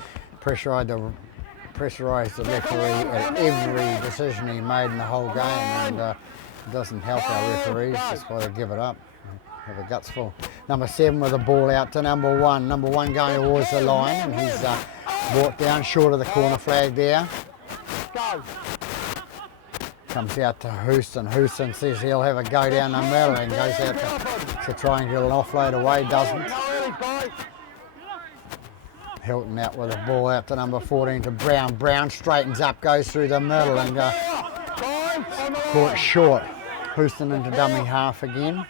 pressurised the referee at every decision he made in the whole game, and it doesn't help our referees, just why they give it up. Have the guts full. Number 7 with the ball out to number 1. Number 1 going towards the line, and he's brought down short of the corner flag there. Comes out to Houston. Houston says he'll have a go down the middle and goes out to try and get an offload away, doesn't. Hilton out with the ball out to number 14 to Brown. Brown straightens up, goes through the middle, and caught short. Houston into dummy half again.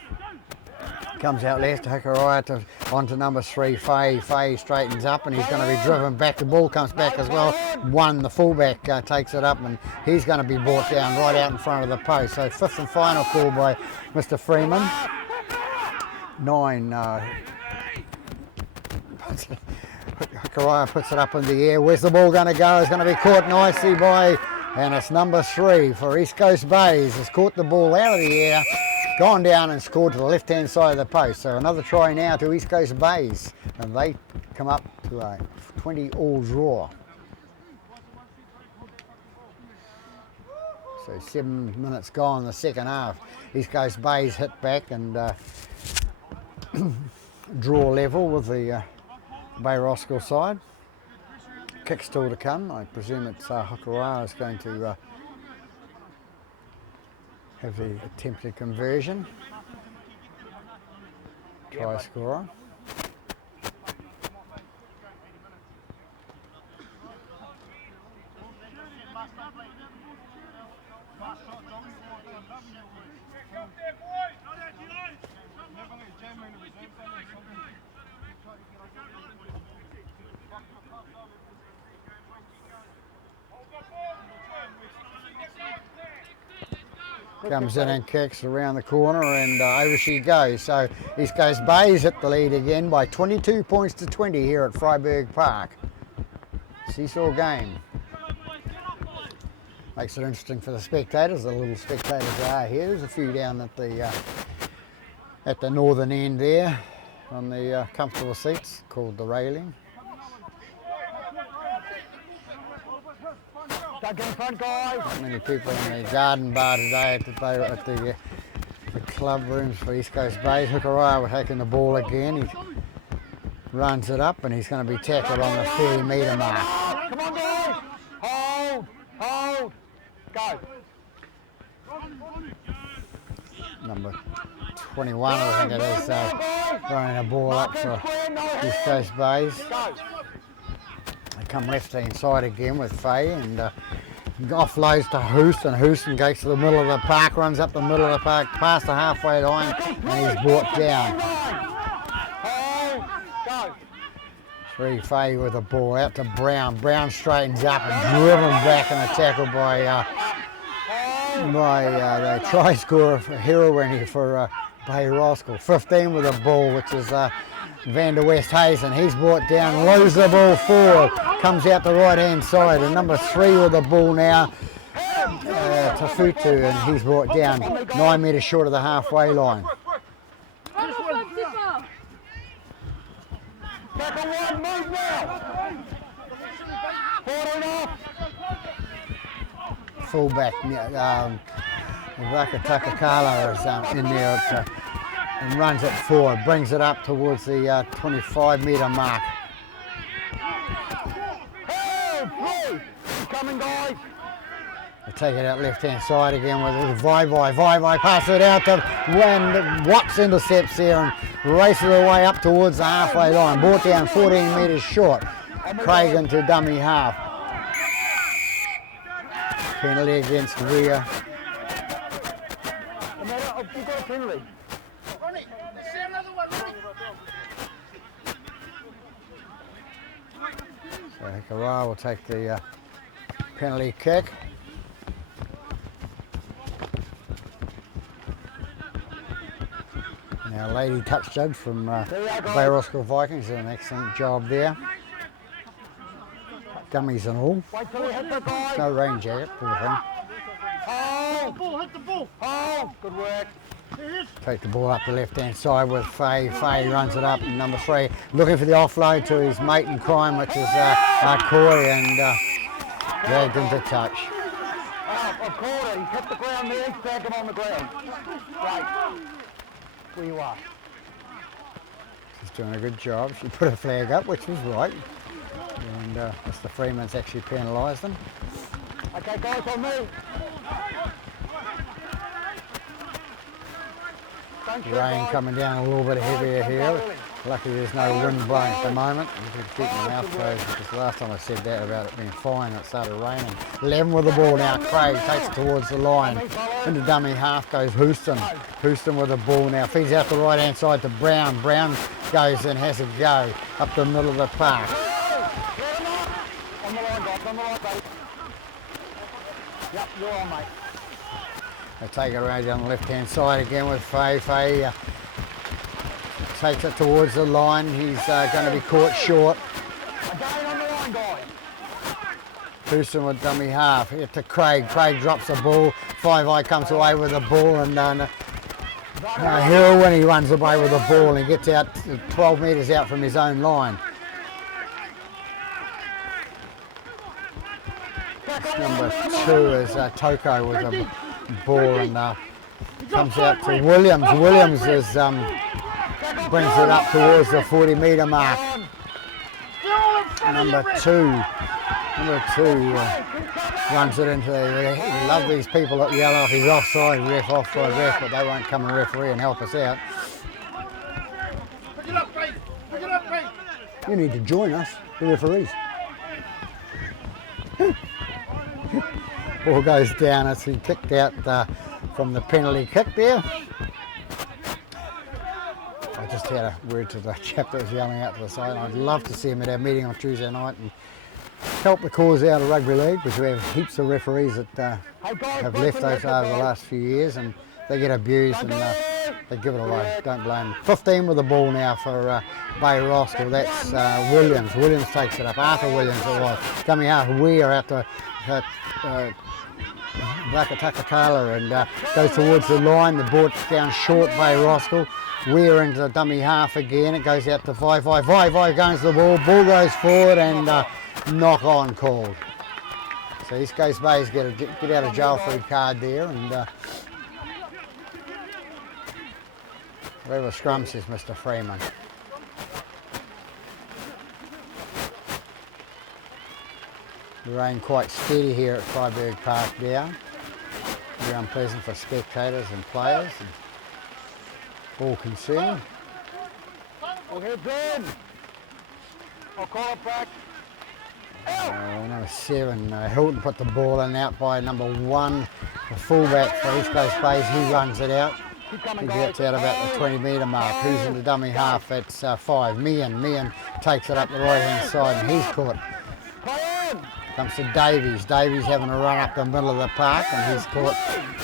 Comes out left to Hikarai onto number 3, Faye. Faye straightens up and he's going to be driven back. The ball comes back as well. One, the fullback takes it up and he's going to be brought down right out in front of the post. So fifth and final call by Mr. Freeman. 9. Hikarai puts it up in the air. Where's the ball going to go? It's going to be caught nicely by, and it's number 3 for East Coast Bays. Has caught the ball out of the air, gone down and scored to the left-hand side of the post. So another try now to East Coast Bays, and they come up to a 20-all draw. So 7 minutes gone in the second half. East Coast Bays hit back and draw level with the Bay Roskill side. Kick still to come. I presume it's Hikarai is going to have the attempted conversion. Try scorer. Comes in and kicks around the corner and over she goes. So East Coast Bays hit the lead again by 22 points to 20 here at Freiburg Park. Seesaw game. Makes it interesting for the spectators. The little spectators are here. There's a few down at the northern end there on the comfortable seats called the railing. Don't get in front, guys. Not many people in the garden bar today at the club rooms for East Coast Bays. Hikarai will taking the ball again. He runs it up and he's going to be tackled on the 30-metre mark. Come on, guys. Hold. Go. Number 21, I think it is, throwing a ball up for East Coast Bays. They come left-hand side again with Faye and offloads to Houston. Houston goes to the middle of the park, runs up the middle of the park, past the halfway line, and he's brought down. 3 Faye with the ball out to Brown. Brown straightens up and driven back in a tackle by the try scorer for heroine for Bay Roskill. 15 with the ball, which is Van der Westhuizen. He's brought down, loses the ball forward, comes out the right hand side, and number 3 with the ball now, Tafutu, and he's brought down 9 metres short of the halfway line. Tackle 1, move now. 14 off. Fullback, Vaka Takakala is in there and runs it forward, brings it up towards the 25-metre mark. Hey, coming, guys. They take it out left-hand side again with Vai. Vai passes it out to when Watts intercepts there and races away up towards the halfway line. Brought down 14 metres short. Craig into dummy half. Penalty against Ria. You've got a penalty. So Hikarai will take the penalty kick. Now Lady Touch Judge from Bay Roskill Vikings did an excellent job there. Dummies and all. Wait till we hit the guy. No rain jacket, poor thing. Hit the ball. Good work. Take the ball up the left-hand side with Faye. Faye runs it up, and number 3 looking for the offload to his mate in crime, which is Coy, and dragged into touch. I've caught it. He's hit the ground there. He's dragged him on the ground. Right. Where you are. She's doing a good job. She put a flag up, which was right. And Mr. Freeman's actually penalised them. Okay, guys, on me. Rain coming down a little bit heavier here. Lucky there's no wind blowing at the moment. I'm going to keep my mouth closed because last time I said that about it being fine, it started raining. 11 with the ball now. Craig takes it towards the line. Into dummy half goes Houston. Houston with the ball now. Feeds out the right hand side to Brown. Brown goes and has a go up the middle of the park. On the line, guys. On the line, baby. Yep, you're on, mate. They take it around down the left hand side again with Faye. Faye takes it towards the line. He's going to be caught short. Again on the line, guys. Houston with dummy half. Here to Craig. Craig drops the ball. 5 comes away with the ball, and Hill when he runs away with the ball and he gets out 12 metres out from his own line. Number 2 is Toko with the ball and comes out to Williams. Williams is brings it up towards the 40 metre mark. Number two runs it into the. Love these people that yell off. He's offside ref, but they won't come and referee and help us out. Pick it up, mate. Pick it up, mate. You need to join us, the referees. Ball goes down as he kicked out from the penalty kick there. I just had a word to the chap that was yelling out to the side. I'd love to see him at our meeting on Tuesday night and help the cause out of Rugby League, because we have heaps of referees that have left us over the last few years and they get abused and they give it away. Don't blame them. 15 with the ball now for Bay Roskill. That's Williams. Williams takes it up. Arthur Williams it was. Coming out, Weir out to Vakatakakala and goes towards the line. The ball down short, Bay Roskill. Weir into the dummy half again. It goes out to 5 goes to the ball. Ball goes forward and knock on called. So East Coast Bay's get out of jail free card there, and whatever scrum says Mr. Freeman. The rain quite steady here at Freiburg Park down. Very unpleasant for spectators and players and all concerned. We'll hit Ben. I'll call it back. Number 7, Hilton put the ball in out by number 1, the fullback for East Coast Bays. He runs it out. He gets out about the 20 metre mark. Who's in the dummy half? It's 5. Meehan takes it up the right hand side and he's caught. Comes to Davies. Davies having a run up the middle of the park and he's caught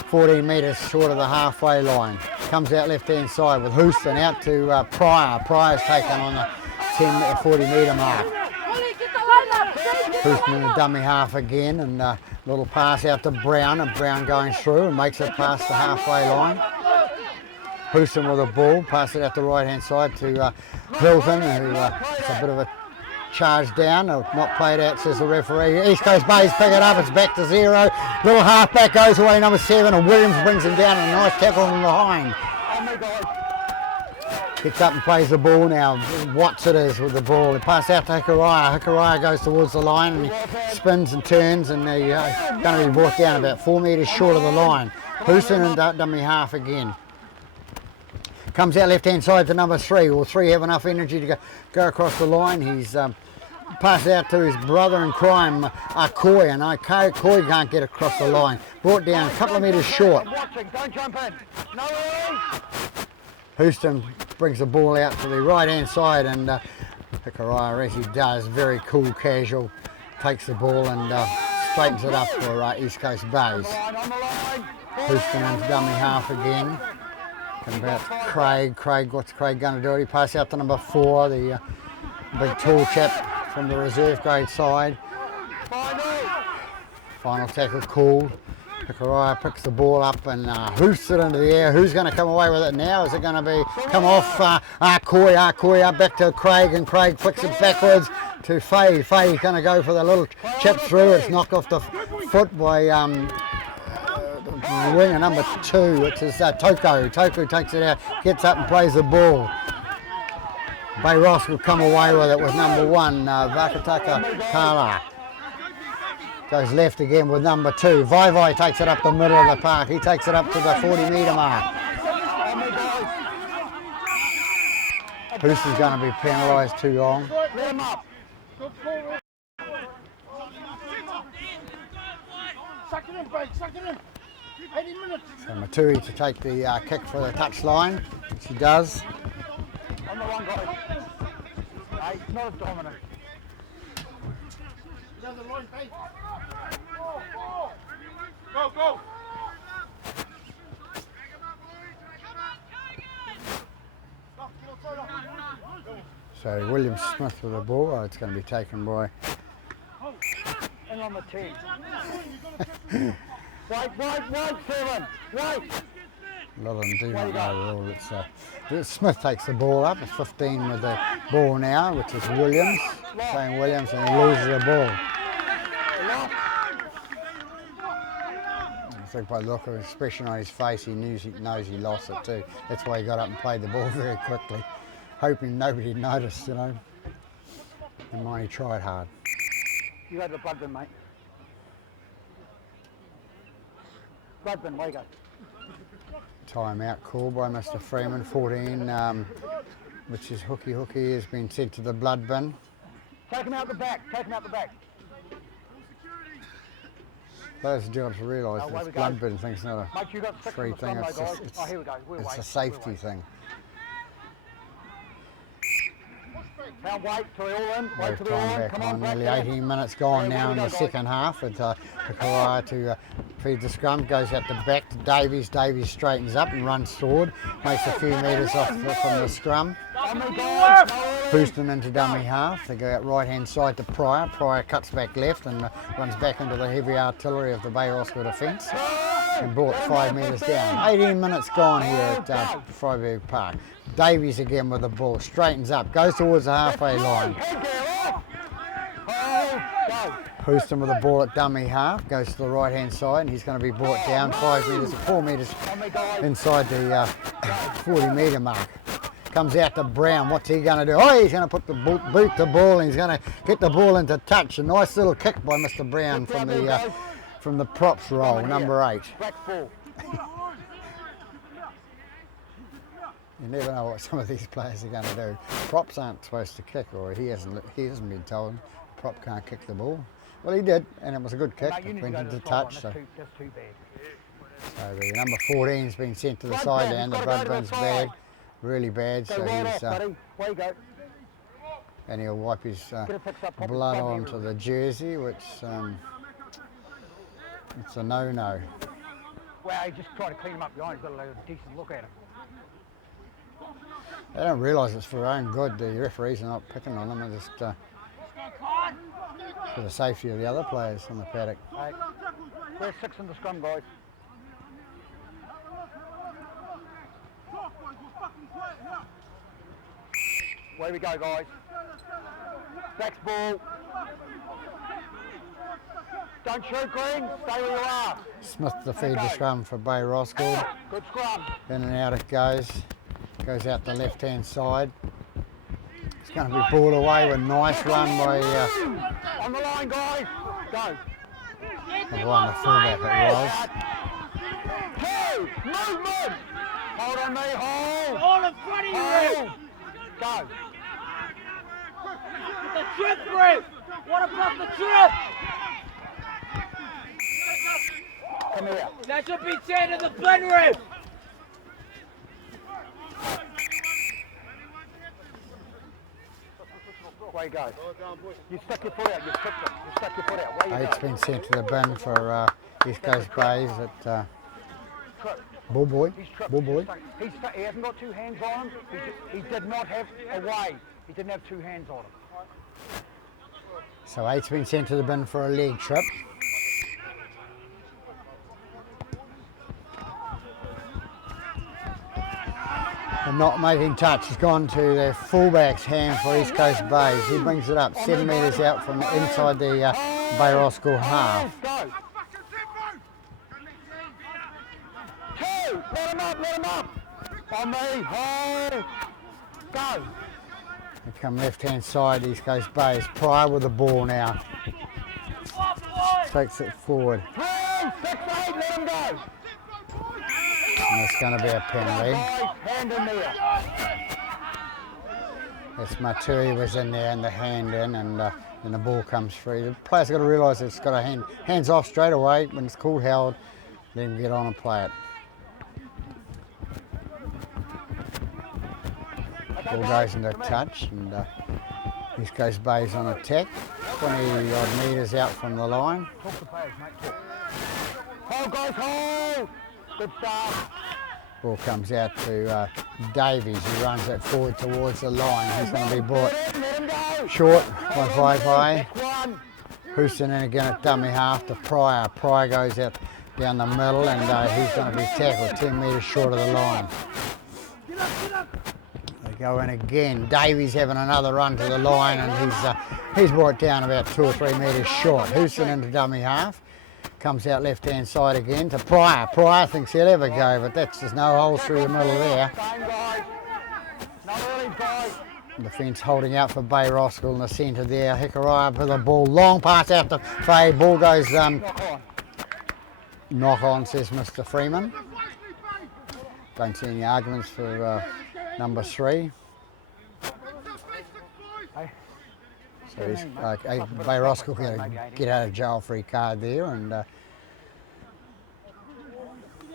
14 metres short of the halfway line. Comes out left hand side with Houston out to Pryor. Pryor's taken on the 40 metre mark. Houston in the dummy half again and a little pass out to Brown, and Brown going through and makes it past the halfway line. Houston with the ball, pass it out the right hand side to Hilton, who it's a bit of a charge down, not played out, says the referee. East Coast Bays pick it up, it's back to 0. Little halfback goes away, number 7, and Williams brings him down, and a nice tackle from behind. Gets up and plays the ball now. Watts it is with the ball. He passes out to Hikariah. Hikariah goes towards the line and he spins and turns and he's going to be brought down about 4 metres short of the line. Houston in dummy half again. Comes out left hand side to number 3. Will 3 have enough energy to go across the line? He's passed out to his brother in crime, Akoi, and Akoi can't get across the line. Brought down a couple of metres short. Don't jump in. No. Houston brings the ball out to the right hand side and Hikariah, as he does, very cool, casual, takes the ball and straightens it up for East Coast Bays. Houston into dummy half again. Coming back to Craig. What's Craig going to do? He passes out to number 4, the big tall chap from the reserve grade side. Final tackle called. Hikariah picks the ball up and hoofs it into the air. Who's going to come away with it now? Is it going to be come off Akoi up back to Craig, and Craig flicks it backwards to Faye. Faye's going to go for the little chip through. It's knocked off the foot by winger number 2, which is Toko. Toko takes it out, gets up and plays the ball. Bay Ross will come away with it with number 1, Vakatakakala. Goes left again with number 2. Vai takes it up the middle of the park. He takes it up to the 40 metre mark. Houston's going to be penalised too long. Let him up. Suck it in, Blake, suck it in. 80 minutes. So Matui to take the kick for the touch line, which he does. On the line, guys. Hey, it's not as dominant. Down the line, Blake. Go, go. So William Smith with the ball. Oh, it's going to be taken by And on the 10. Wait, 7. Wait. a lot of them do not know the rule. Smith takes the ball up. It's 15 with the ball now, which is Williams. Playing Williams, and he loses the ball. I think by the look of the expression on his face, he knows he lost it too. That's why he got up and played the ball very quickly, hoping nobody noticed, you know. And mind he tried hard. You go to the blood bin, mate. Blood bin, where you go? Timeout call by Mr. Freeman, 14, which is Hooky, has been sent to the blood bin. Take him out the back, take him out the back. Those do have to realise away this we blood go. bin thing's not Mate, you got a 6 free in the thing, front row, guys. it's, Oh, here we go. We'll it's wait. a safety thing. Now wait till they're all in. Wait Both till they're all time in. back Come on, on, back nearly there. 18 minutes gone Yeah, now where in we the go, guys? second half. With Karai to feed the scrum, goes out the back to Davies. Davies straightens up and runs forward, makes a few metres off from the scrum. On the guys. Houston into dummy half. They go out right hand side to Pryor. Pryor cuts back left and runs back into the heavy artillery of the Bay Roskill defence and brought 5 metres down. 18 minutes gone here at Freiburg Park. Davies again with the ball, straightens up, goes towards the halfway line. Houston with the ball at dummy half, goes to the right hand side and he's going to be brought down 4 metres inside the 40 metre mark. Comes out to Brown, what's he going to do? Oh, he's going to put the boot the ball and he's going to get the ball into touch. A nice little kick by Mr. Brown from the props roll, number 8. You never know what some of these players are going to do. Props aren't supposed to kick, or he hasn't been told. Prop can't kick the ball. Well, he did, and it was a good kick. It went into touch. So too bad. the number 14's been sent to the sideline. The blood bin's bad, really bad. So he's Way you go. and he'll wipe his blood onto the jersey, which it's a no-no. Well, he just tried to clean him up behind. He's got a decent look at him. They don't realise it's for their own good. The referees are not picking on them. They're just for the safety of the other players on the paddock. Hey, we're 6 in the scrum, guys. Way we go, guys. Backs ball. Don't shoot, Green. Stay where you are. Smith to feed the scrum for Bay Roskill. Good scrum. In and out it goes. Goes out the left-hand side. It's going to be brought away with a nice run by On the line, guys. Go. the fullback it was. 2. Movement. Hold on me. Hold. All in front of you, Rick. Hold. Go. The trip, Rick. What about the trip? Come here. That should be 10 in the bin, Rick. Way you go. You stuck your foot out. You stuck your foot out. Way you Eight's go. been sent to the bin for East Coast Bays at Bullboy. He hasn't got 2 hands on him. He did not have a way. He didn't have 2 hands on him. So 8's been sent to the bin for a leg trip. And not making touch. It's gone to the fullback's hand for East Coast Bays. He brings it up 7 metres out from inside the Bay Roskill half. Go. 2. Let him up. On me. Hold. Go. They come left-hand side, East Coast Bays. Pryor with the ball now. Takes it forward. 3, 6, 8. Let him go. And it's going to be a penalty. Hand in there. As Matui was in there and the hand in, and then the ball comes free. The player's got to realise it's got a hands off straight away when it's called held, then get on and play it. Ball goes into touch, and East Coast Bay's on attack, 20 odd metres out from the line. Talk to players, mate, talk. Hold, guys, hold! Good stuff. Ball comes out to Davies, who runs it forward towards the line. He's going to be brought short by Vai. Houston in again at dummy half to Pryor. Pryor goes out down the middle, and he's going to be tackled 10 metres short of the line. They go in again. Davies having another run to the line, and he's brought down about 2 or 3 metres short. Houston into dummy half. Comes out left-hand side again to Pryor. Pryor thinks he'll ever go, but there's no holes through the middle there. Defence holding out for Bay Roskill in the centre there. Hikarai for the ball. Long pass out to Faye. Ball goes knock on, says Mr. Freeman. Don't see any arguments for number 3. So he's, Bay Roskill get a get out of jail free card there, and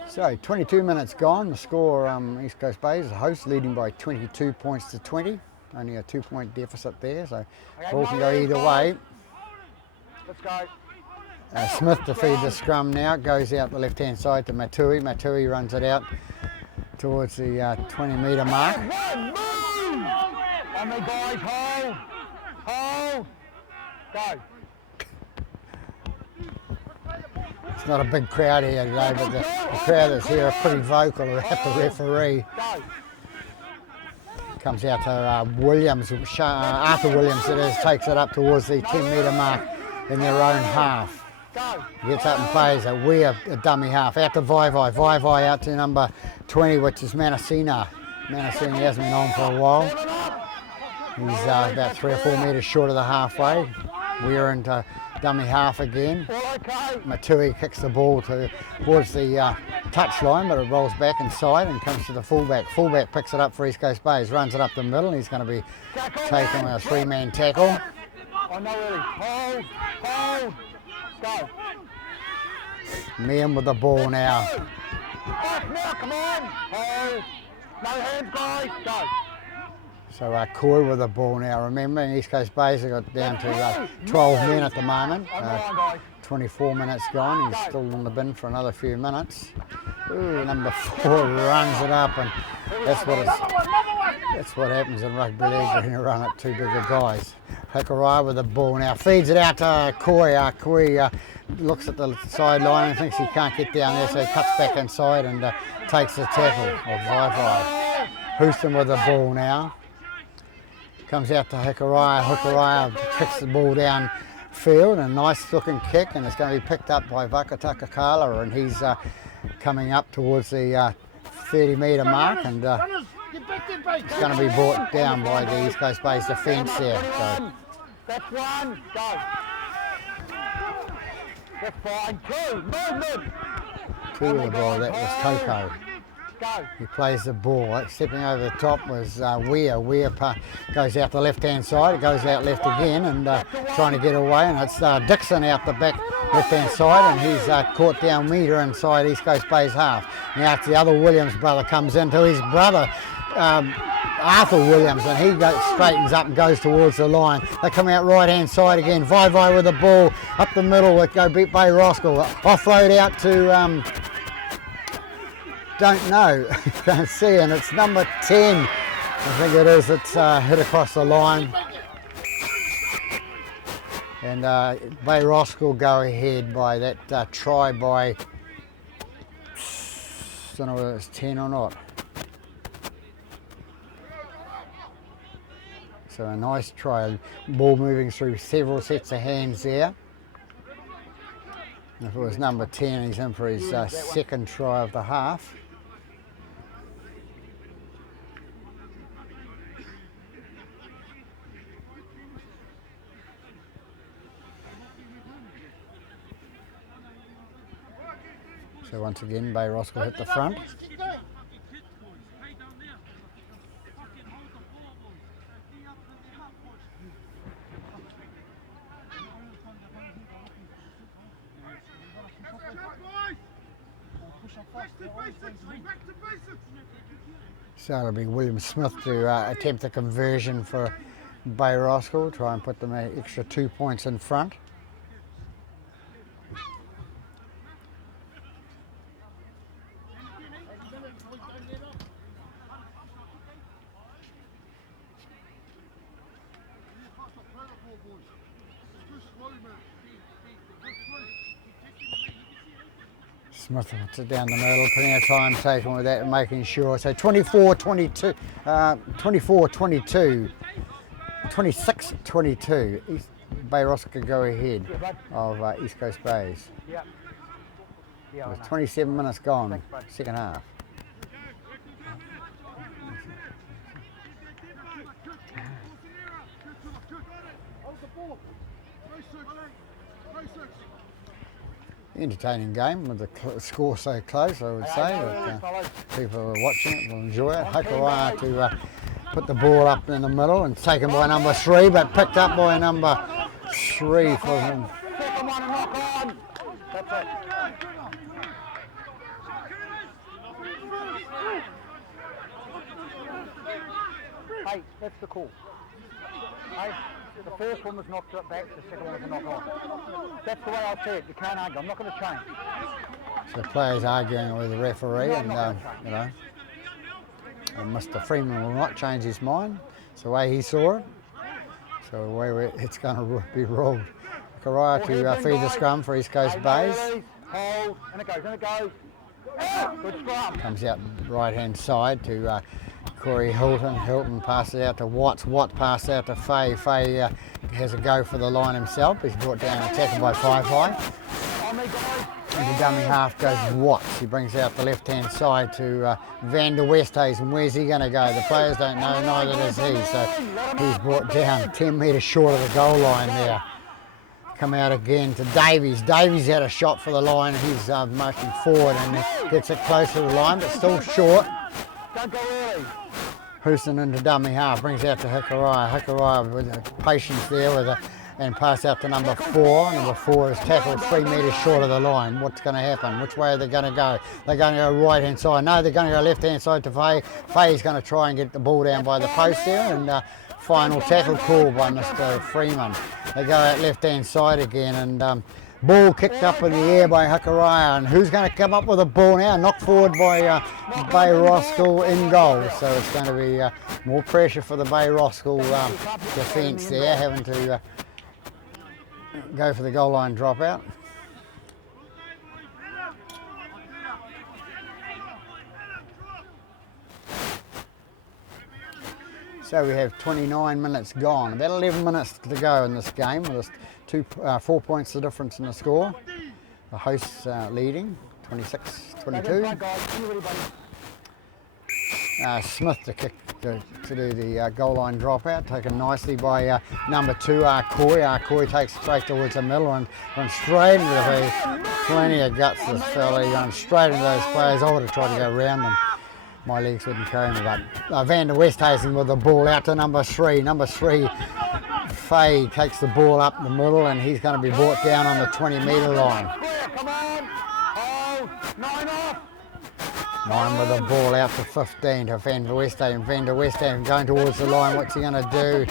so 22 minutes gone. The score, East Coast Bay is the host, leading by 22 points to 20. Only a 2-point deficit there, so ball can go either way. Let's go. Smith to feed the scrum now. Goes out the left-hand side to Matui. Matui runs it out towards the 20-metre mark. On the guys, hold. Hold. Go. It's not a big crowd here today, but the crowd that's here are pretty vocal about the referee. Go. Comes out to Williams, Arthur Williams it is, takes it up towards the 10-metre mark in their own half. Go. Gets up and plays a Weir, a dummy half, out to Vai. Vai out to number 20, which is Manasina. Manasina hasn't been on for a while. He's about 3 or 4 metres short of the halfway. We're into dummy half again. Matui kicks the ball towards the touch line, but it rolls back inside and comes to the fullback. Fullback picks it up for East Coast Bays, runs it up the middle. He's going to be taking a 3-man tackle. Oh, no, really. Hold. Hold. Go. Meehan with the ball now. Now, come on. Hold. No hands, guys. Go. So Coy with the ball now. Remember, East Coast Bays have got down to 12 men at the moment. 24 minutes gone. He's still in the bin for another few minutes. Ooh, number 4 runs it up, and that's what happens in rugby league when you run at too big of guys. Hikarai with the ball now. Feeds it out to Coy. Coy looks at the sideline and thinks he can't get down there, so he cuts back inside and takes the tackle of Vai. Houston with the ball now. Comes out to Hikarai. Hikarai kicks the ball down field, a nice looking kick, and it's going to be picked up by Vakatakakala, and he's coming up towards the 30-metre mark, and it's going to be brought down by the East Coast Bays defence there. So. That's one. Go. That's fine. 2. Movement. 2 of the ball. That was Coco. Go. He plays the ball. Stepping over the top was Weir. Weir goes out the left-hand side. It goes out left again and trying to get away. And it's Dixon out the back left-hand side, and he's caught down metre inside East Coast Bay's half. Now it's the other Williams brother comes into his brother, Arthur Williams, and he straightens up and goes towards the line. They come out right-hand side again. Vai with the ball up the middle. It go beat Bay Roskill. Offload out to... don't know, can't see, and it's number 10, I think it is, it's hit across the line. And Bay Roskill go ahead by that try by, don't know whether it's 10 or not. So a nice try, ball moving through several sets of hands there. And if it was number 10, he's in for his second try of the half. So once again, Bay Roskill hit the front. So it'll be William Smith to attempt the conversion for Bay Roskill, try and put them an extra 2 points in front. Smith puts it down the middle, plenty of time taken with that and making sure. So 24-22, 24-22, 26-22. Bay Roskill go ahead of East Coast Bays. With 27 minutes gone, second half. Entertaining game with the score so close, I would say. That, people who are watching it will enjoy it. Hakaraya to put the ball up in the middle and taken by number 3, but picked up by number 3 for him. Hey, that's the call. Hey, the first one was knocked back, the second one was a knock on. That's the way I see it. You can't argue. I'm not going to change. So players arguing with the referee, and you know, and Mr. Freeman will not change his mind. It's the way he saw it. So the way it's going to be ruled. Hakaraya to feed the scrum for East Coast Bays. Hold, and it goes. Good scrum. Comes out right hand side to Corey Hilton. Hilton passes out to Watts. Watts passes out to Fay. Fay has a go for the line himself. He's brought down and tackled by Five. Into dummy half goes Watts. He brings out the left hand side to Van der Westhuizen. Where's he going to go? The players don't know, neither does he. So he's brought down 10 metres short of the goal line there. Come out again to Davies. Davies had a shot for the line. He's marching forward and gets it close to the line, but still short. Don't go early. Houston into dummy half, brings out to Hakaraya. Hakaraya with patience there with and pass out to number 4. Number 4 is tackled 3 metres short of the line. What's going to happen? Which way are they going to go? They're going to go right hand side. No, they're going to go left hand side to Fay. Fay's going to try and get the ball down by the post there, and final tackle call by Mr. Freeman. They go out left hand side again, and ball kicked up in the air by Hakaraya, and who's going to come up with a ball now? Knocked forward by Bay Roskill in goal. So it's going to be more pressure for the Bay Roskill defence there, having to go for the goal line dropout. So we have 29 minutes gone, about 11 minutes to go in this game. With 4 points the difference in the score. The hosts leading, 26-22. Smith to kick to do the goal line dropout, taken nicely by number 2, Arcoy. Arcoy takes it straight towards the middle and runs straight into the face. Plenty of guts, this fella. He runs straight into those players. I would have tried to go around them. My legs wouldn't carry me, but Van der Westhuizen with the ball out to number 3. Number 3, Fay takes the ball up the middle, and he's going to be brought down on the 20-metre line. Come on. Hold. 9 off. 9 with the ball out to 15 to Van der Westhuizen. Van der Westhuizen going towards the line. What's he going to do?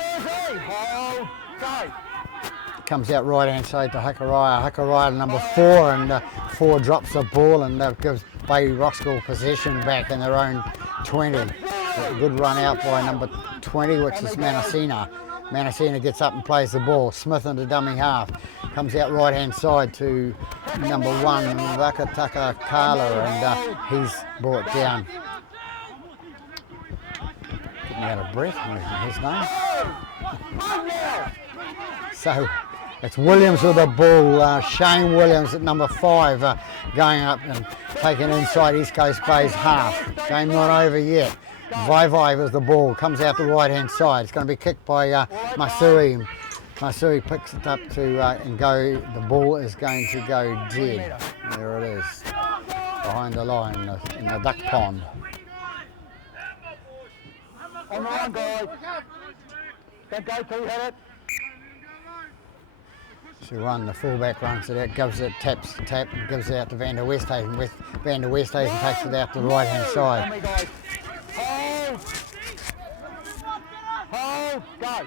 Comes out right hand side to Hakaraya. Hakaraya number 4, and 4 drops the ball and gives Bay Roskill possession back in their own 20. A good run out by number 20, which is Manasina. Manasina gets up and plays the ball. Smith into dummy half. Comes out right hand side to number 1, Vakataka Kala, and he's brought down. Getting out of breath, his name. So it's Williams with the ball. Shane Williams at number 5 going up and taking inside East Coast Bay's half. Game not over yet. Vai with the ball, comes out the right hand side. It's going to be kicked by Masui. Masui picks it up to and go. The ball is going to go dead. There it is, behind the line in the duck pond. On the line, guys. Don't go till you hit it. So one, the fullback runs it out, gives it, taps the tap, and gives it out to Van der Westhuizen. Van der Westhuizen takes it out to the right-hand side. Hold! Hold! Go!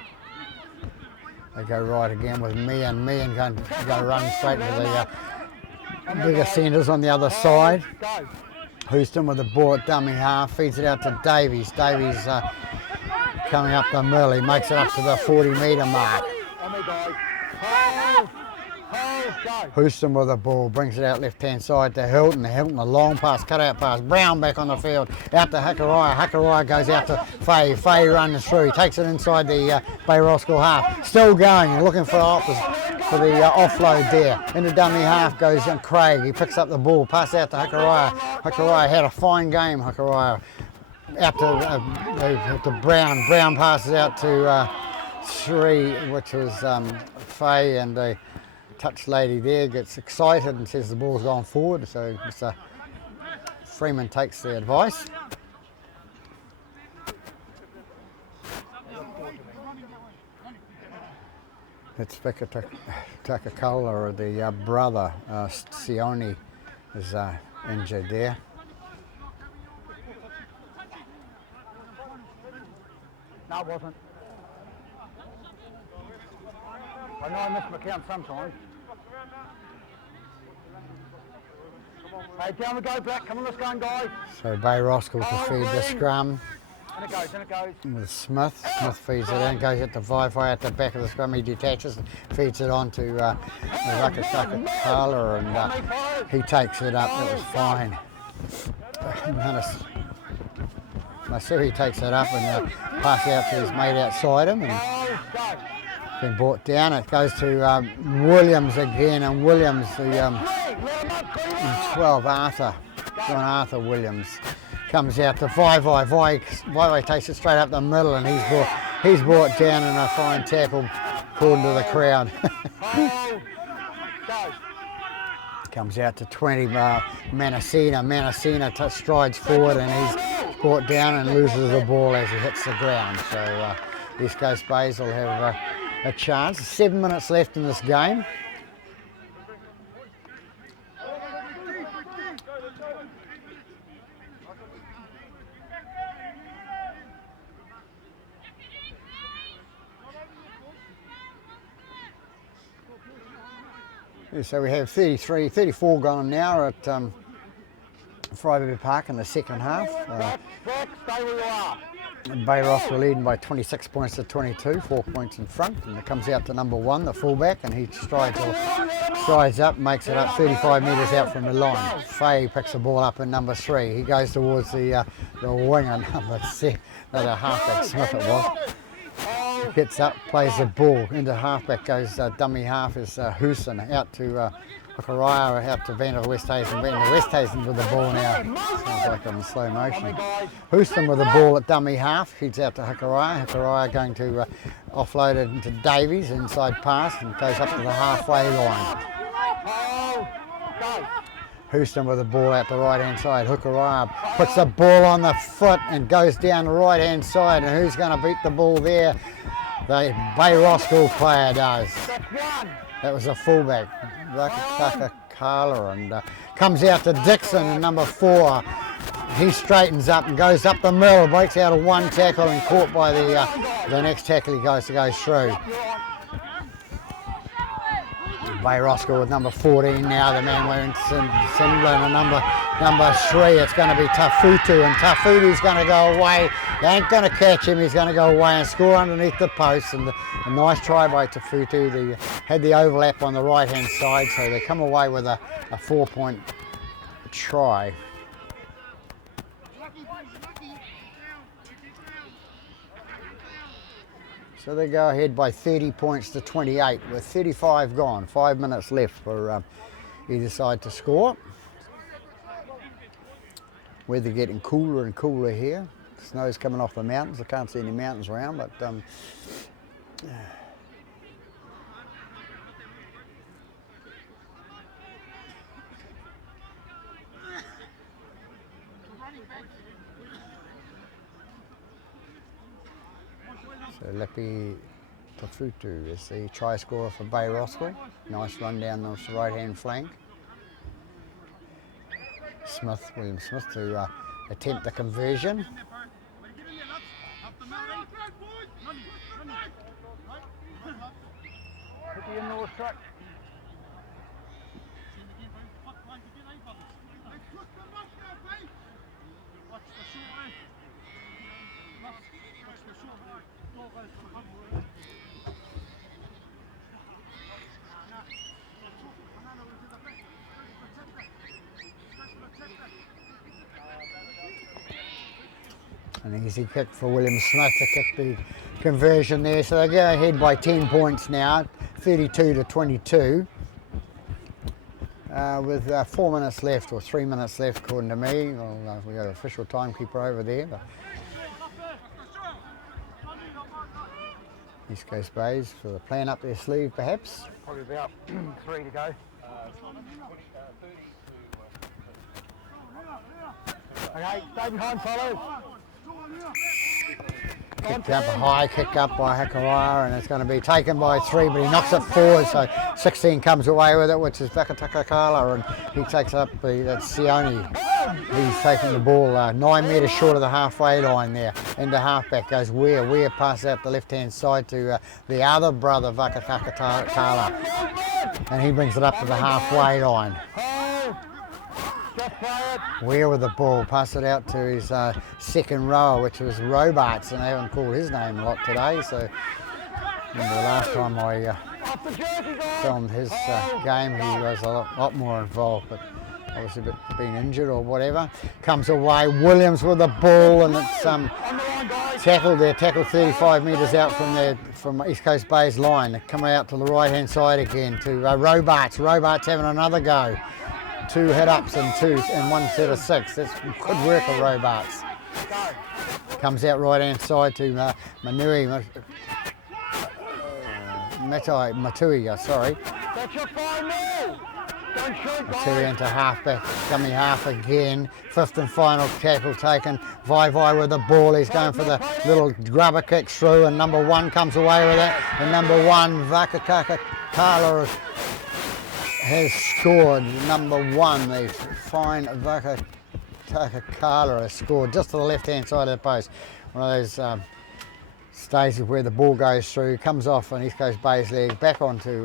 They go right again with me and go run straight to the bigger centres on the other side. Go! Houston with the ball at dummy half, feeds it out to Davies. Davies coming up the middle, he makes it up to the 40-metre mark. On me, guys. Hold! Hold! Go! Houston with the ball, brings it out left-hand side to Hilton. Hilton, a long pass, cut-out pass. Brown back on the field, out to Hakaraya. Hakaraya goes out to Faye. Faye runs through, he takes it inside the Bay Roskill half. Still going, looking for the offload there. Into dummy half goes Craig. He picks up the ball, pass out to Hakaraya. Hakaraya had a fine game, Hakaraya. Out to Brown. Brown passes out to Sri, which was Faye, and the touch lady there gets excited and says the ball's gone forward, so Mr. Freeman takes the advice. It's Pika Takakola, the brother, Sione, is injured there. No, it wasn't. I know I miss my count sometimes. Hey, down we go, Black. Come on, let's go, guys. So Bay Roskill to feed the scrum. And it goes, and it goes. With Smith. Smith feeds it in, goes at the Vai at the back of the scrum. He detaches and feeds it on to Rakataka Kala, and he takes it up. It was fine. Masui takes it up and pass out to his mate outside him. And been brought down. It goes to Williams again, and Williams, the 12, Arthur, John Arthur Williams, comes out to Vai. Vai takes it straight up the middle, and he's brought down in a fine tackle, according to the crowd. Comes out to 20, Manasina. Manasina strides forward, and he's brought down and loses the ball as he hits the ground. So East Coast Bays will have a chance. 7 minutes left in this game. So we have 34 gone now at Freyberg Park in the second half. Stay where you are. Bay Roskill leading by 26 points to 22, 4 points in front, and it comes out to number 1, the fullback, and he strides up, makes it up 35 metres out from the line. Faye picks the ball up in number 3. He goes towards the winger, number 6, another halfback, Smith it was. Gets up, plays the ball into halfback, goes dummy half is Houston, out to Hakaraya, out to Van der Westhuizen. Van der Westhuizen with the ball now. Sounds like I'm in slow motion. Houston with the ball at dummy half, heads out to Hakaraya. Hakaraya going to offload it into Davies, inside pass, and goes up to the halfway line. Houston with the ball out the right-hand side. Hakaraya puts the ball on the foot and goes down the right-hand side, and who's going to beat the ball there? The Bay Roskill player does. That was a fullback, Rakataka Kala, and comes out to Dixon in number 4. He straightens up and goes up the middle, breaks out of one tackle and caught by the next tackle he goes through. Bay Roskill with number 14 now, the man wearing Simblin, and number 3, it's going to be Tafutu, and Tafutu's going to go away. They ain't going to catch him, he's going to go away and score underneath the post, and a nice try by Tafutu. They had the overlap on the right-hand side, so they come away with a 4-point try. So they go ahead by 30 points to 28 with 35 gone. 5 minutes left for either side to score. Weather getting cooler and cooler here. Snow's coming off the mountains. I can't see any mountains around, but so Lepi Pafutu is the try scorer for Bay Roskill. Nice run down the right hand flank. William Smith to attempt the conversion. Put the in-law track. An easy kick for William Smith to kick the conversion there. So they go ahead by 10 points now, 32-22. With 4 minutes left, or 3 minutes left according to me. Well, we got an official timekeeper over there. But East Coast Bays for the plan up their sleeve perhaps. Probably about 3 to go. Okay, stay behind, fellas. Kicked up a high kick up by Hakawara, and it's going to be taken by 3, but he knocks it forward, so 16 comes away with it, which is Vakatakakala, and he takes up that's Sione. He's taking the ball 9 metres short of the halfway line there. Into halfback goes Weir. Weir passes out the left-hand side to the other brother, Vakatakakala, and he brings it up to the halfway line. Weir with the ball, pass it out to his second rower, which was Robarts, and they haven't called his name a lot today. So remember the last time I filmed his game, he was a lot more involved, but obviously been injured or whatever. Comes away, Williams with the ball, and it's tackled there, tackled 35 metres out from East Coast Bay's line. Coming out to the right hand side again to Robarts. Robarts having another go. 2 hit-ups and 1 set of 6. That's good work of Robarts. Comes out right-hand side to Matui, sorry. That's your final. Matui into halfback, dummy half again. 5th and final tackle taken. Vai with the ball. He's going for the little grubber kick through, and number 1 comes away with it. And number 1, Vakakakala, has scored. Number 1, the fine Vakatakakala has scored just to the left-hand side of the post. One of those stages where the ball goes through, comes off on East Coast Bay's leg, back onto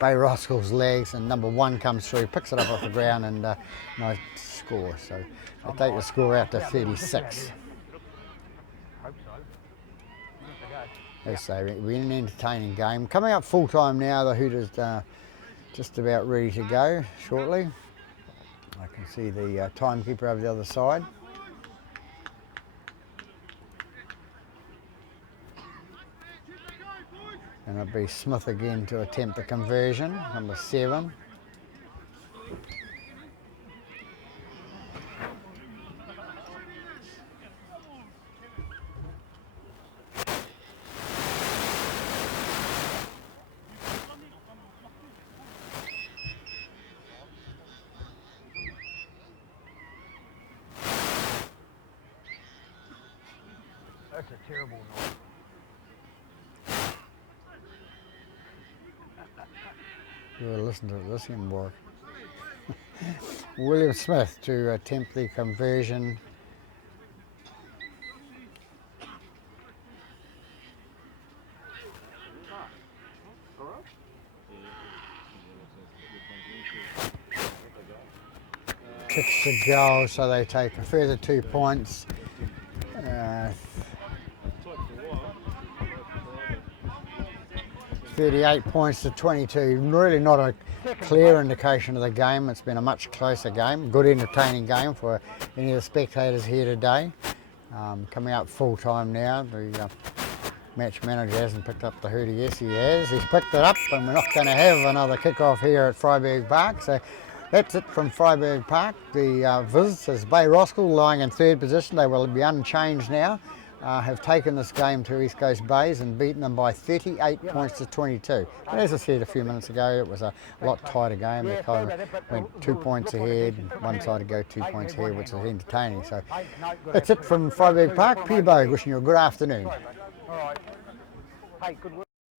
Bay Roskill's legs, and number 1 comes through, picks it up off the ground, and nice score. So they take the score out to 36. As I say, we're in an entertaining game. Coming up full time now, the Hooters just about ready to go shortly. I can see the timekeeper over the other side. And it'll be Smith again to attempt the conversion, number 7. That's a terrible noise. You'll listen to this in work. William Smith to attempt the conversion. Kicks to goal, so they take a further 2 points. 38 points to 22. Really not a clear indication of the game. It's been a much closer game. Good entertaining game for any of the spectators here today. Coming up full time now. The match manager hasn't picked up the hooter. Yes, he has. He's picked it up, and we're not going to have another kick-off here at Freiburg Park. So that's it from Freiburg Park. The visitors, Bay Roskill, lying in 3rd position. They will be unchanged now. Have taken this game to East Coast Bays and beaten them by 38 points to 22. But as I said a few minutes ago, it was a lot tighter game. They kind of went 2 points ahead, one side to go 2 points ahead, which is entertaining. So that's it from Freiburg Park. Peter Bogue wishing you a good afternoon. All right. Hey, good work.